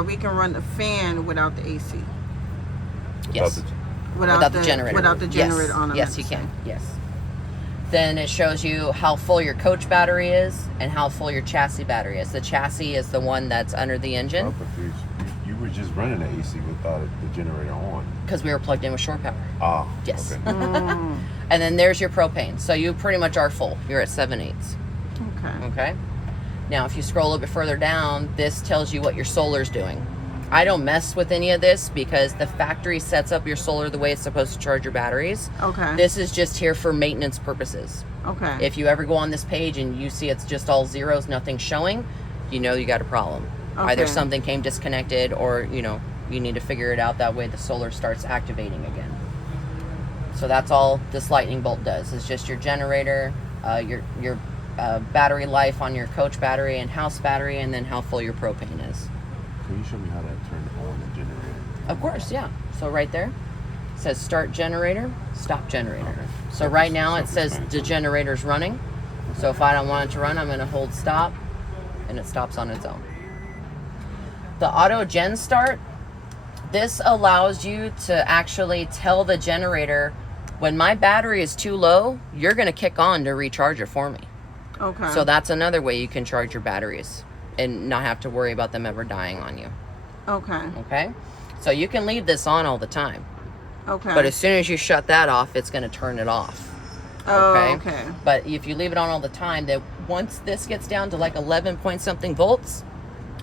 we can run the fan without the AC. Yes. Without the generator. Without the generator yes. on. Yes, you can. Yes. Then it shows you how full your coach battery is and how full your chassis battery is. The chassis is the one that's under the engine. I'm confused. You were just running the AC without the generator on. Because we were plugged in with shore power. Ah. Yes. Okay. And then there's your propane. So you pretty much are full. You're at 7/8. Okay. Okay. Now, if you scroll a little bit further down, this tells you what your solar's doing. I don't mess with any of this because the factory sets up your solar the way it's supposed to charge your batteries. Okay. This is just here for maintenance purposes. Okay. If you ever go on this page and you see it's just all zeros, nothing showing, you know you got a problem. Okay. Either something came disconnected or, you need to figure it out. That way the solar starts activating again. So that's all this lightning bolt does. It's just your generator, your battery life on your coach battery and house battery, and then how full your propane is. Can you show me how that turned on the generator? Of course, yeah. So right there, it says start generator, stop generator. Okay. So right now it says the generator's running. So if I don't want it to run, I'm going to hold stop, and it stops on its own. The auto gen start, this allows you to actually tell the generator, when my battery is too low, you're going to kick on to recharge it for me. Okay. So that's another way you can charge your batteries and not have to worry about them ever dying on you. Okay. Okay? So you can leave this on all the time. Okay. But as soon as you shut that off, it's going to turn it off. Oh, Okay. okay. But if you leave it on all the time, that once this gets down to like 11 point something volts,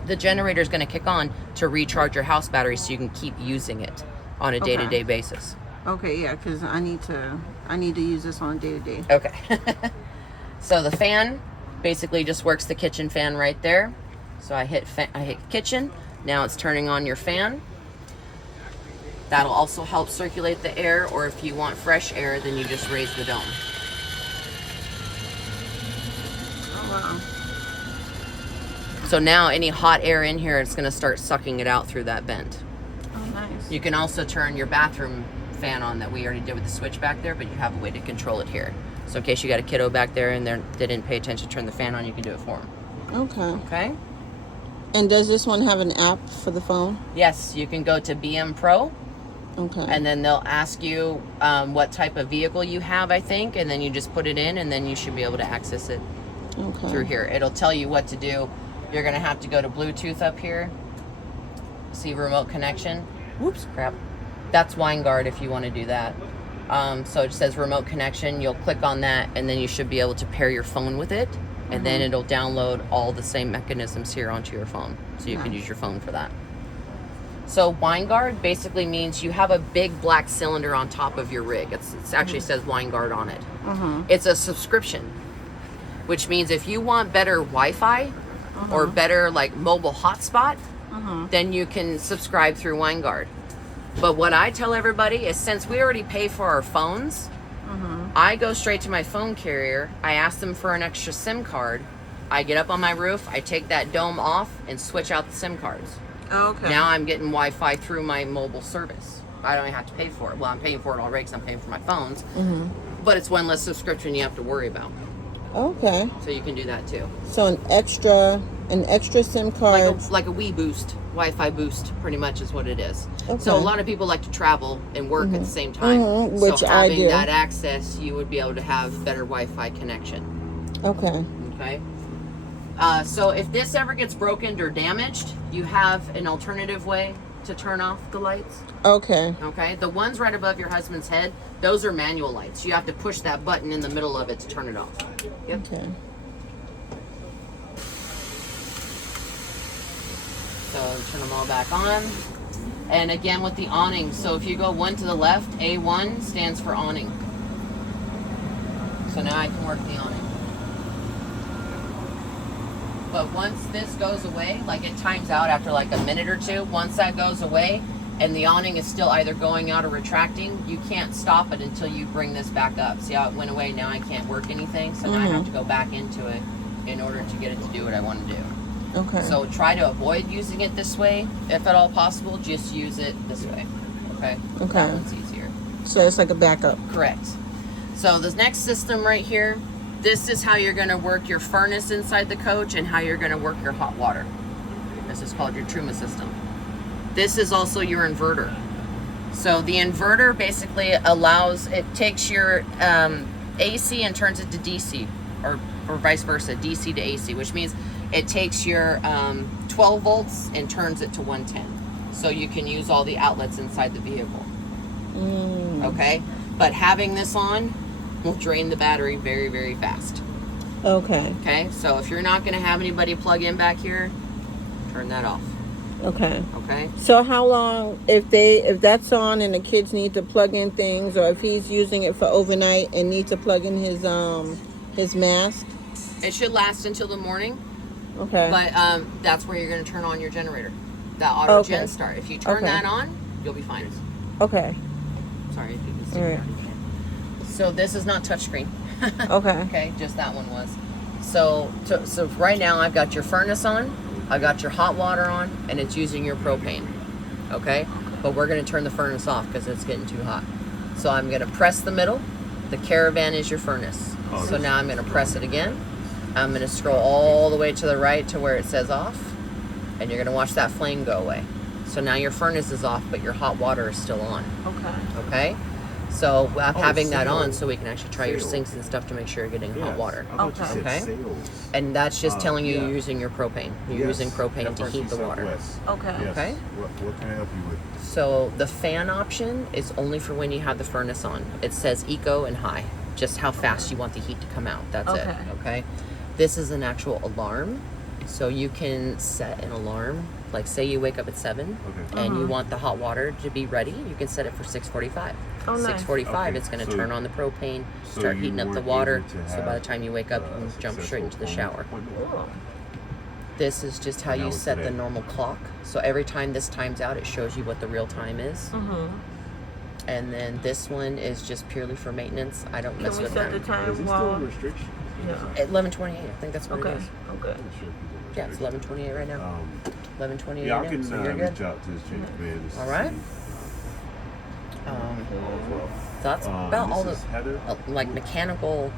the generator is going to kick on to recharge your house battery so you can keep using it on a day-to-day basis. Okay, yeah, because I need to use this on a day-to-day. Okay. So the fan basically just works the kitchen fan right there. So I hit kitchen. Now it's turning on your fan. That'll also help circulate the air, or if you want fresh air, then you just raise the dome. Oh, wow. So now any hot air in here, it's going to start sucking it out through that vent. Oh, nice. You can also turn your bathroom fan on that we already did with the switch back there, but you have a way to control it here. So in case you got a kiddo back there and they didn't pay attention to turn the fan on, you can do it for them. Okay. Okay? And does this one have an app for the phone? Yes, you can go to BM Pro. Okay. And then they'll ask you what type of vehicle you have, I think, and then you just put it in, and then you should be able to access it through here. It'll tell you what to do. You're going to have to go to Bluetooth up here. See remote connection. Whoops, crap. That's WineGuard if you want to do that. So it says remote connection. You'll click on that, and then you should be able to pair your phone with it, and then it'll download all the same mechanisms here onto your phone, so you can use your phone for that. So WineGuard basically means you have a big black cylinder on top of your rig. It actually says WineGuard on it. It's a subscription, which means if you want better Wi-Fi or better like mobile hotspot, then you can subscribe through WineGuard. But what I tell everybody is, since we already pay for our phones, I go straight to my phone carrier. I ask them for an extra SIM card. I get up on my roof, I take that dome off and switch out the SIM cards. Okay. Now I'm getting Wi-Fi through my mobile service. I don't even have to pay for it. Well, I'm paying for it already because I'm paying for my phones. But it's one less subscription you have to worry about. Okay. So you can do that too. So an extra SIM card. Like a Wii Boost, Wi-Fi Boost, pretty much is what it is. Okay. So a lot of people like to travel and work at the same time. Which so I having do. that access, you would be able to have better Wi-Fi connection. Okay. Okay. So if this ever gets broken or damaged, you have an alternative way to turn off the lights. Okay. Okay. The ones right above your husband's head, those are manual lights. You have to push that button in the middle of it to turn it off. Yep. Okay. So turn them all back on. And again with the awning. So if you go one to the left, A1 stands for awning. So now I can work the awning. But once this goes away, like it times out after like a minute or two, once that goes away and the awning is still either going out or retracting, you can't stop it until you bring this back up. See how it went away? Now I can't work anything, so now I have to go back into it in order to get it to do what I want to do. Okay. So try to avoid using it this way, if at all possible. Just use it this way. Okay? Okay. That one's easier. So it's like a backup. Correct. So this next system right here, this is how you're going to work your furnace inside the coach and how you're going to work your hot water. This is called your Truma system. This is also your inverter. So the inverter basically it takes your AC and turns it to DC, or vice versa, DC to AC, which means it takes your 12 volts and turns it to 110. So you can use all the outlets inside the vehicle. Okay? But having this on will drain the battery very, very fast. Okay. Okay? So if you're not going to have anybody plug in back here, turn that off. Okay. Okay? So how long, if that's on and the kids need to plug in things, or if he's using it for overnight and needs to plug in his mask? It should last until the morning. Okay. But that's where you're going to turn on your generator. That auto Okay. gen start. If you turn that on, you'll be fine. Okay. Sorry if you can see. All right. So this is not touchscreen. Okay. Okay, just that one was. So right now I've got your furnace on, I've got your hot water on, and it's using your propane. Okay? But we're going to turn the furnace off because it's getting too hot. So I'm going to press the middle. The Caravan is your furnace. So now I'm going to press it again. I'm going to scroll all the way to the right to where it says off. And you're going to watch that flame go away. So now your furnace is off, but your hot water is still on. Okay. Okay? So I'm having that on so we can actually try your sinks and stuff to make sure you're getting hot water. Okay? And that's just telling you you're using your propane. You're using propane to heat the water. Okay. Okay? What can I help you with? So the fan option is only for when you have the furnace on. It says eco and high. just how fast you want the heat to come out. That's it. Okay. Okay. This is an actual alarm, so you can set an alarm. Like say you wake up at 7 and you want the hot water to be ready, you can set it for 6:45. Oh, nice. 6:45, Okay, it's going to so- turn on the propane, so start you heating up the weren't water. able to So by have, the time you wake up, you can jump straight into the shower. Cool. This is just how And that you was set the today. normal clock. So every time this times out, it shows you what the real time is. And then this one is just purely for maintenance. I don't mess Can we with set that. the time Is it still a while? restriction? Yeah. At 11:28, I think that's what Okay. it is. Okay. Yeah, it's 11:28 right now. 11:28 Yeah, I now, can so you're reach good. out to this change man. All right. That's about all the Heather. like mechanical,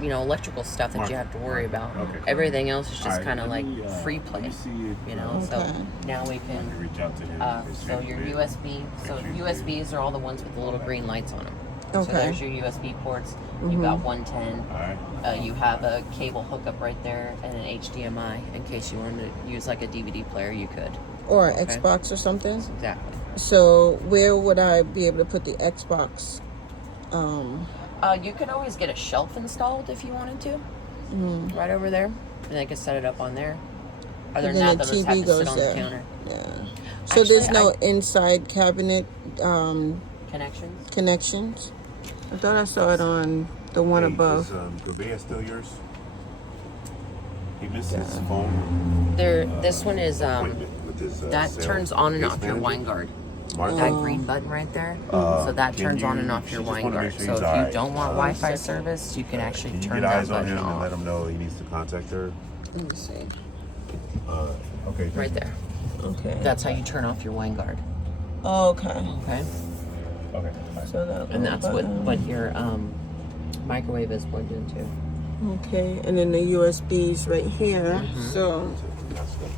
electrical stuff that you have to worry about. Okay, cool. Everything else is just Alright, kind of let like me, free let play, me see if, So Okay. now we I can. can reach out to him. This So change your man. USB. So Make sure you USBs are all the ones with the little green lights on them. So Okay. there's your USB ports. You've got 110. All right. You have a cable hookup right there and an HDMI in case you wanted to use like a DVD player. You could. Or Okay. Xbox or something. Exactly. So where would I be able to put the Xbox? You could always get a shelf installed if you wanted to. Right over there, and I could set it up on there. Other And than then that, the they'll just have TV to goes sit on the there. counter. Yeah. So there's Actually, no inside cabinet Connections. connections. I thought I saw it on the one above. Is Gouveia still yours? He missed his phone. This one is appointment with his, that sales turns on and case off your manager. wine guard. Martha? That green button right there. So that can turns on you- and off she your just wine wanna make guard. sure So he's if you alright. don't want Wi-Fi service, you can actually Can you turn get that eyes on button him and let off. him know he needs to contact her? Let me see. Okay. Right there. Okay. That's how you turn off your wine guard. Okay. Okay. Okay. So that And that's button. what your microwave is plugged into. Okay, and then the USBs right here. So That's good.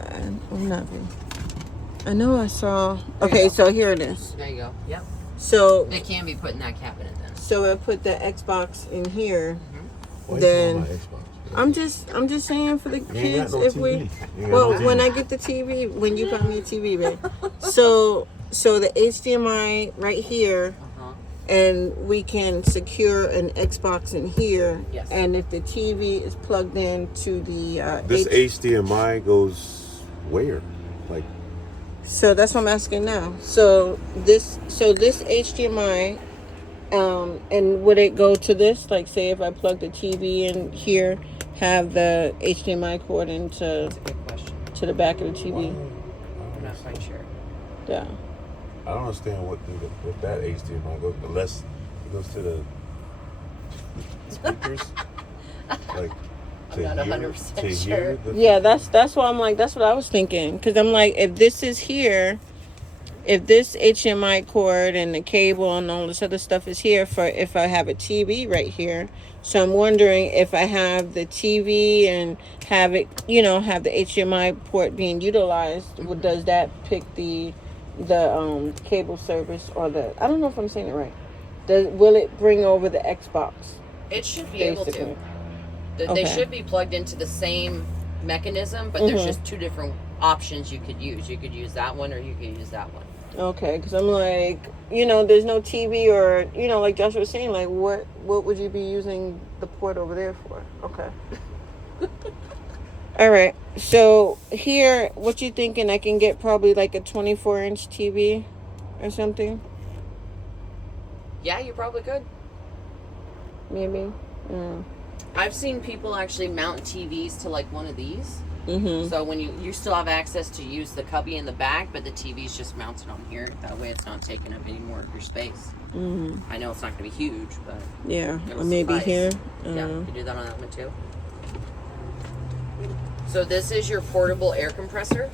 All right. I'm not. I know I saw. Okay, so here it is. There you go. Yep. So It can be put in that cabinet then. I put the Xbox in here. Why you Then- calling my Xbox? I'm just saying for the You ain't kids got no if TV. we. You ain't got Well, no when TV. I get the TV, when you got me a TV, babe. So the HDMI right here, and we can secure an Xbox in here. Yes. And if the TV is plugged in to the This HDMI goes where? Like, So that's what I'm asking now. So this HDMI, and would it go to this? Like, say if I plug the TV in here, have the HDMI cord into That's a good question. to the back of the TV? I'm not quite sure. Yeah. I don't understand what that HDMI goes unless it goes to the speakers. Like I'm not 100% sure. Yeah, that's why I'm like, that's what I was thinking. Because I'm like, if this is here, if this HDMI cord and the cable and all this other stuff is here for if I have a TV right here. So I'm wondering if I have the TV and have it, have the HDMI port being utilized, does that pick the cable service or I don't know if I'm saying it right. Will it bring over the Xbox? It should be able Basically. to. They Okay. should be plugged into the same mechanism, but there's just two different options you could use. You could use that one or you could use that one. Okay, because I'm like, there's no TV or, like Joshua was saying, like, what would you be using the port over there for? Okay. All right. So here, what you thinking? I can get probably like a 24-inch TV or something? Yeah, you probably could. Maybe. Yeah. I've seen people actually mount TVs to like one of these. Mm-hmm. So when you still have access to use the cubby in the back, but the TV's just mounted on here. That way it's not taking up any more of your space. Mm-hmm. I know it's not going to be huge, but Yeah. It'll Or maybe suffice. here. yeah, you can do that on that one too. So this is your portable air compressor.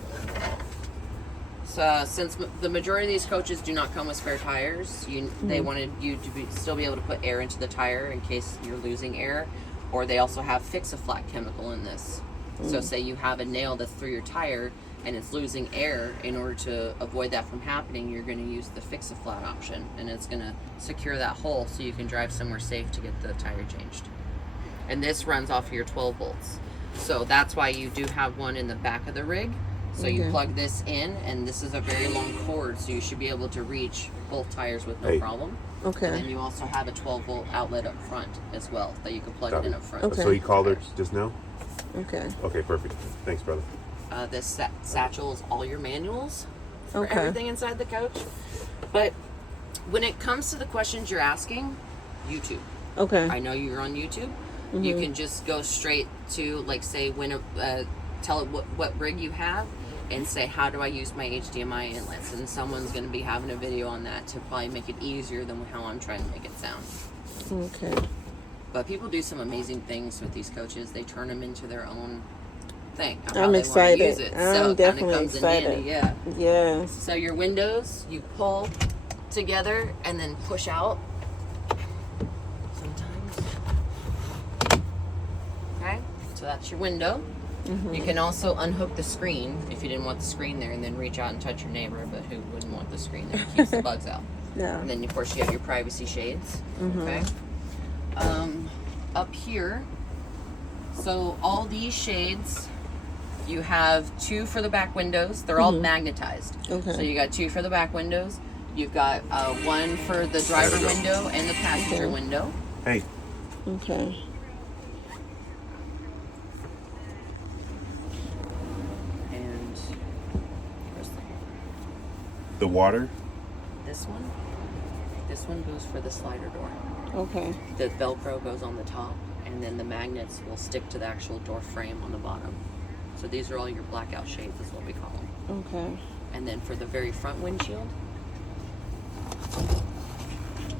So since the majority of these coaches do not come with spare tires, they wanted you to still be able to put air into the tire in case you're losing air, or they also have fix-a-flat chemical in this. So say you have a nail that's through your tire and it's losing air. In order to avoid that from happening, you're going to use the fix-a-flat option, and it's going to secure that hole so you can drive somewhere safe to get the tire changed. And this runs off of your 12 volts. So that's why you do have one in the back of the rig, So you Okay. plug this in, and this is a very long cord, so you should be able to reach both tires with no problem. And then Okay. you also have a 12-volt outlet up front as well that you can plug it in up front. Okay. So he called her just now? Okay. Okay, perfect. Thanks, brother. This satchel is all your manuals for Okay. everything inside the coach. But when it comes to the questions you're asking, YouTube. Okay. I know you're on YouTube. You can just go straight to, like, say, tell it what rig you have, and say, how do I use my HDMI inlets? And someone's going to be having a video on that to probably make it easier than how I'm trying to make it sound. Okay. But people do some amazing things with these coaches. They turn them into their own thing. Of how I'm they excited. Want to use it. I'm So it definitely kinda comes excited. In handy, yeah. Yes. So your windows, you pull together and then push out. Sometimes. Okay, so that's your window. You can also unhook the screen if you didn't want the screen there, and then reach out and touch your neighbor, but who wouldn't want the screen there? It keeps the bugs out. Yeah. And then, of course, you have your privacy shades. Okay. Up here, so all these shades, you have 2 for the back windows. They're all magnetized. Okay. So you got 2 for the back windows. You've got 1 for the driver window and the passenger window. Hey. Okay. And where's The water? this one? This one goes for the slider door. Okay. The Velcro goes on the top, and then the magnets will stick to the actual door frame on the bottom. So these are all your blackout shades, is what we call them. Okay. And then for the very front windshield,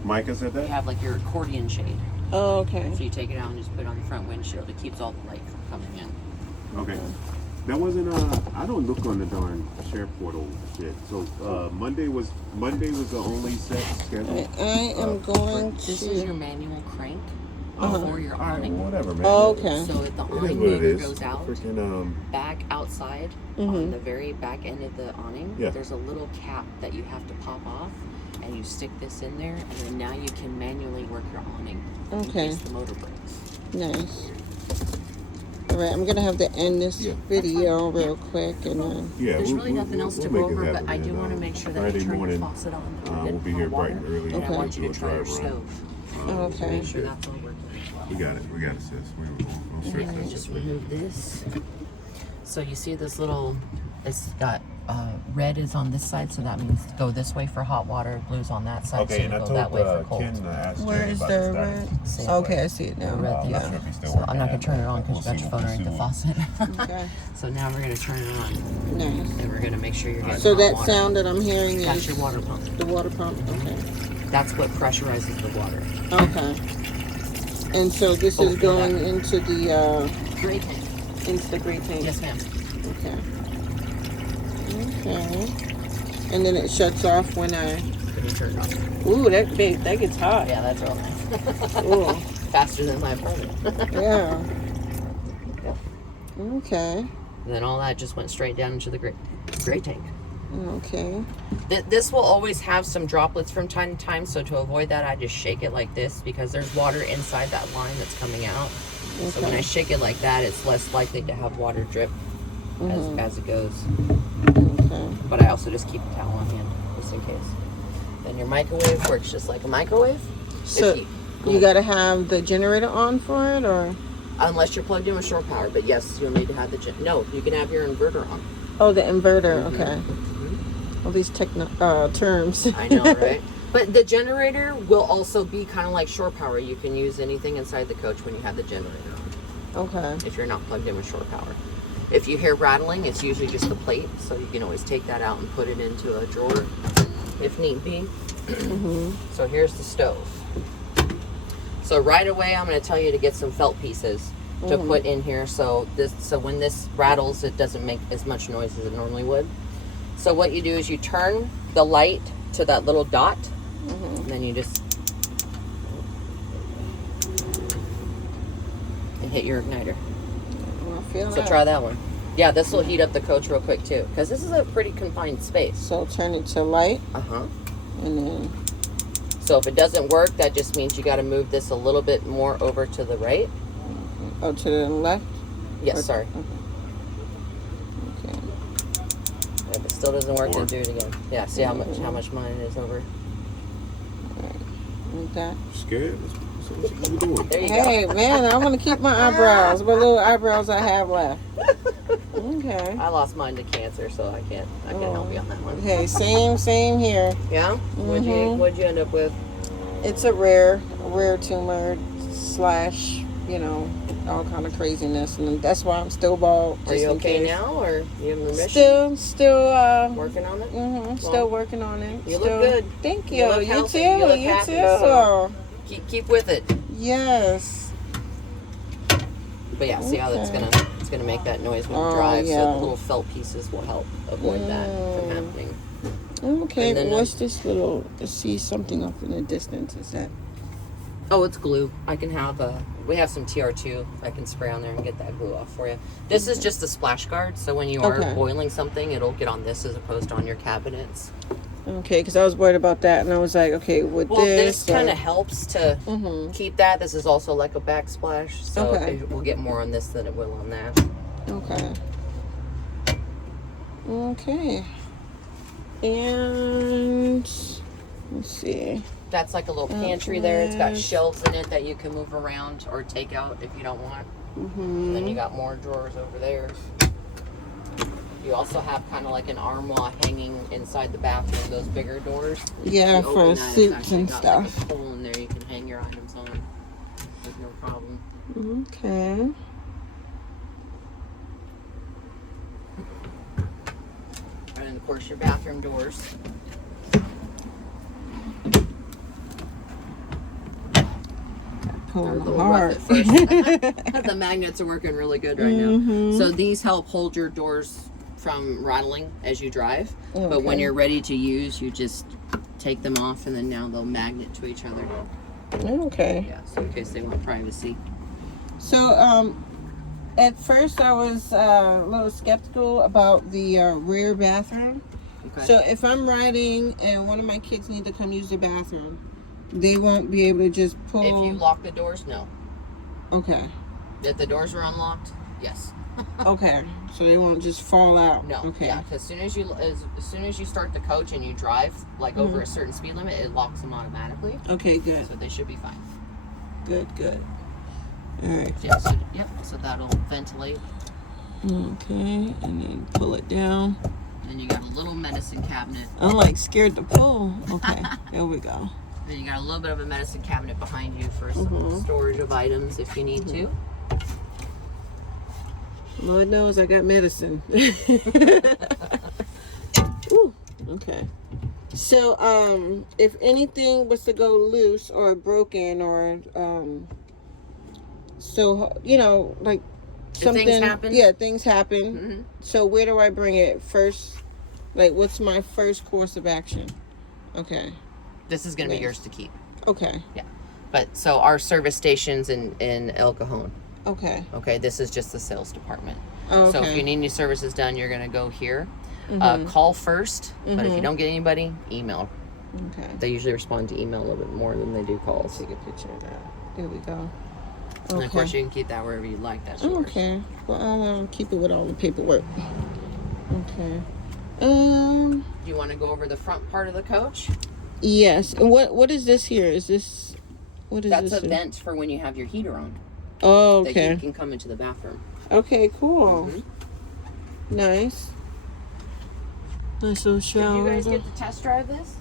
Micah said you that? have like your accordion shade. Oh, okay. So you take it out and just put it on the front windshield. It keeps all the light from coming in. Okay. That wasn't I don't look on the darn share portal shit. So Monday was the only set schedule. I am going This is your to. manual crank for your awning. Whatever, man. Oh, okay. So if the It is awning what it motor is. goes out, Freaking back outside on the very back end of the awning, Yeah. there's a little cap that you have to pop off, and you stick this in there, and then now you can manually work your awning in Okay. case the motor breaks. Nice. All right, I'm gonna have to end this video real quick, and then. yeah. There's really nothing else to we'll go make it over, but happen, I do man. want to make sure that Friday you turn morning, the faucet on. we'll be here bright and early. And I Okay. want you to Do a try your dry run. stove. Okay. Make sure that's all working. We got it, sis. We'll stress And that just shit. remove this. So you see this little, it's got red is on this side, so that means go this way for hot water. Blue's on that side, so Okay, you and I go told that way for cold. Ken to ask Where Jerry is about the this red? See it? Okay, I see it now. The red I'm thing. not sure if he's still So working I'm not at gonna turn it on because We'll you got see your what phone underneath the soon. faucet. Okay. So now we're gonna turn it on, Nice. and we're gonna make sure you're getting So hot that water. sound that I'm hearing That's is your water pump. the water pump. Okay. That's what pressurizes the water. Okay. And so this is feel going that. into the Gray tank. into the gray tank. Yes, ma'am. Okay. Okay. And then it shuts off when I. When you turn it off. Ooh, that gets hot. Yeah, that's real nice. Ooh. Faster than my opponent. Yeah. Okay. And then all that just went straight down into the gray tank. Okay. This will always have some droplets from time to time, so to avoid that, I just shake it like this because there's water inside that line that's coming out. So when I shake it like that, it's less likely to have water drip as it goes. Okay. But I also just keep a towel on hand just in case. Then your microwave works just like a microwave. So you got to have the generator on for it, or? Unless you're plugged in with shore power, but yes, you'll need to have the no. You can have your inverter on. Oh, the inverter. Okay. All these terms. I know, right? But the generator will also be kind of like shore power. You can use anything inside the coach when you have the generator on, Okay. if you're not plugged in with shore power. If you hear rattling, it's usually just the plate, so you can always take that out and put it into a drawer if need be. So here's the stove. So right away, I'm going to tell you to get some felt pieces to put in here, so when this rattles, it doesn't make as much noise as it normally would. So what you do is you turn the light to that little dot, and then you just hit your igniter. So try that one. Yeah, this will heat up the coach real quick too, because this is a pretty confined space. So turn it to light, Uh-huh. and then. So if it doesn't work, that just means you got to move this a little bit more over to the right. Oh, to the left. Yes, sorry. Okay. still doesn't work, Four. then do it again. Yeah, see how much mine is over. Like that. Scared? What you doing? There you Hey, man, I want to keep my eyebrows. What little eyebrows I have left. Okay. I lost mine to cancer, so I can't help you on that one. Okay, same here. Yeah? What'd you end up with? It's a rare tumor slash, you know, all kind of craziness, and that's why I'm still bald. Are you just in okay case. now, or you in remission? Still Working on it? Mm-hmm. Still working on it. You Still, look good. Thank You you. look You healthy. too. You look You happy, too. so keep with it. Yes. But yeah, see how that's gonna make that noise when you Oh, drive. yeah. So the little felt pieces will help avoid that from happening. Okay. And then, What's this little? I see something up in the distance. Is that? Oh, it's glue. I can have we have some TR2. I can spray on there and get that glue off for you. This is just a splash guard, so when you are boiling something, it'll get on this as opposed to on your cabinets. Okay, because I was worried about that, and I was like, okay, with this kind of helps to keep that. This is also like a backsplash, so it will get more on this than it will on that. Okay. Okay. And let's see. That's like a little pantry there. It's got shelves in it that you can move around or take out if you don't want. Then you got more drawers over there. You also have kind of like an armoire hanging inside the bathroom, those bigger doors. Yeah, You for open that, suits it's actually and got stuff. like a hole in there you can hang your items on with no problem. Okay. And of course your bathroom doors. Pull Are a them little hard. rough at first. The magnets are working really good right now. So these help hold your doors from rattling as you drive. But when you're ready to use, you just take them off, and then now they'll magnet to each other. Okay. Yeah, so in case they want privacy. So, at first I was a little skeptical about the rear bathroom. Okay. So if I'm riding and one of my kids need to come use the bathroom, they won't be able to just pull. If you lock the doors, no. Okay. If the doors are unlocked, yes. Okay. So they won't just fall out. No. Okay. Yeah, because as soon as you start the coach and you drive like over a certain speed limit, it locks them automatically. Okay. Good. So they should be fine. Good. All right. Yeah, so that'll ventilate. Okay. And then pull it down. Then you got a little medicine cabinet. I'm like scared to pull. Okay. There we go. Then you got a little bit of a medicine cabinet behind you for some storage of items if you need to. Lord knows I got medicine. Ooh, okay. So, if anything was to go loose or broken or, so, you know, like something. Things happen? Yeah, things happen. So where do I bring it first? Like, what's my first course of action? Okay. This is going to be yours to keep. Okay. Yeah. But so our service station's in El Cajon. Okay. Okay, this is just the sales department. Oh, okay. So if you need any services done, you're going to go here. Call first, but if you don't get anybody, email. Okay. They usually respond to email a little bit more than they do calls. Take a picture of that. There we go. And Okay. of course, you can keep that wherever you like. That's yours. Okay. Well, I'll keep it with all the paperwork. Okay. Do you want to go over the front part of the coach? Yes. And what is this here? Is this what is That's this? a vent for when you have your heater on. Oh, The okay. heat can come into the bathroom. Okay, cool. Nice. Nice little Did shower. you guys get to test drive this?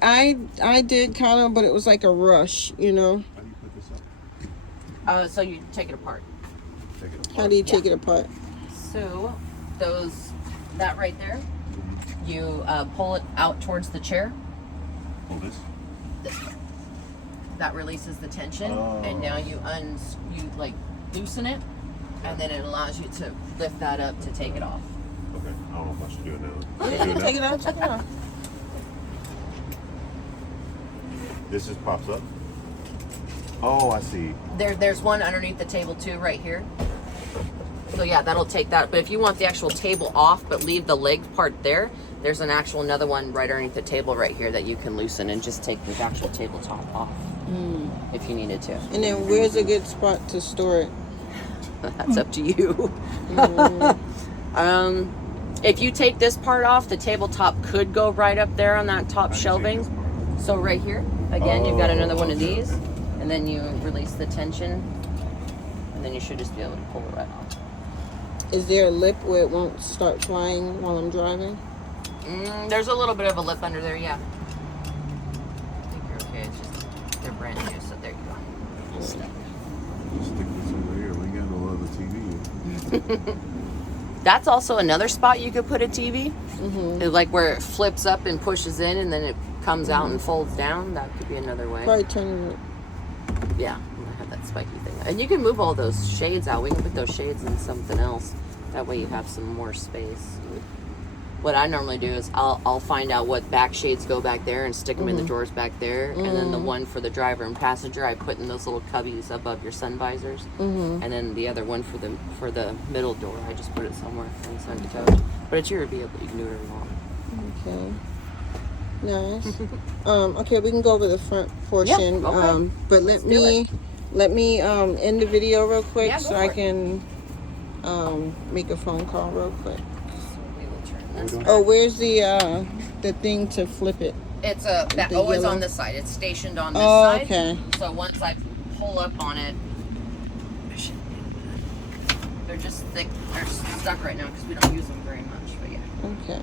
I did kind of, but it was like a rush, you know. How do you put this up? So you take it apart. Take it apart. How do you take it apart? So that right there, you pull it out towards the chair. Pull this. That releases the tension, and now you like loosen it, and then it allows you to lift that up to take it off. Okay. I don't know if I should do it now. Take it out. Take it out. This just pops up. Oh, I see. There's one underneath the table too, right here. So yeah, that'll take that. But if you want the actual table off, but leave the leg part there, there's another one right underneath the table right here that you can loosen and just take the actual tabletop off if you needed to. And then where's a good spot to store it? That's up to you. If you take this part off, the tabletop could go right up there on that top shelving. So right here, again, you've got another one of these, and then you release the tension, and then you should just be able to pull it right off. Is there a lip where it won't start flying while I'm driving? There's a little bit of a lip under there, yeah. I think you're okay. It's just, they're brand new, so there you go. Just stick this over here. We got no other TV. That's also another spot you could put a TV. Like where it flips up and pushes in, and then it comes out and folds down. That could be another way. Probably turn it. Yeah, I have that spiky thing. And you can move all those shades out. We can put those shades in something else. That way you have some more space. What I normally do is I'll find out what back shades go back there and stick them in the drawers back there. And then the one for the driver and passenger, I put in those little cubbies above your sun visors. And then the other one for the middle door, I just put it somewhere inside the couch. But it's your vehicle. You can do whatever you want. Okay. Nice. Okay, we can go over the front portion. Yeah, okay. But let me end the video real quick, Yeah, go so I for it. can make a phone call real quick. So we will turn this. Oh, where's the thing to flip it? It's always yellow? on this side. It's stationed on this Oh, side. okay. So once I pull up on it, they're just thick. They're stuck right now because we don't use them very much. But yeah. Okay.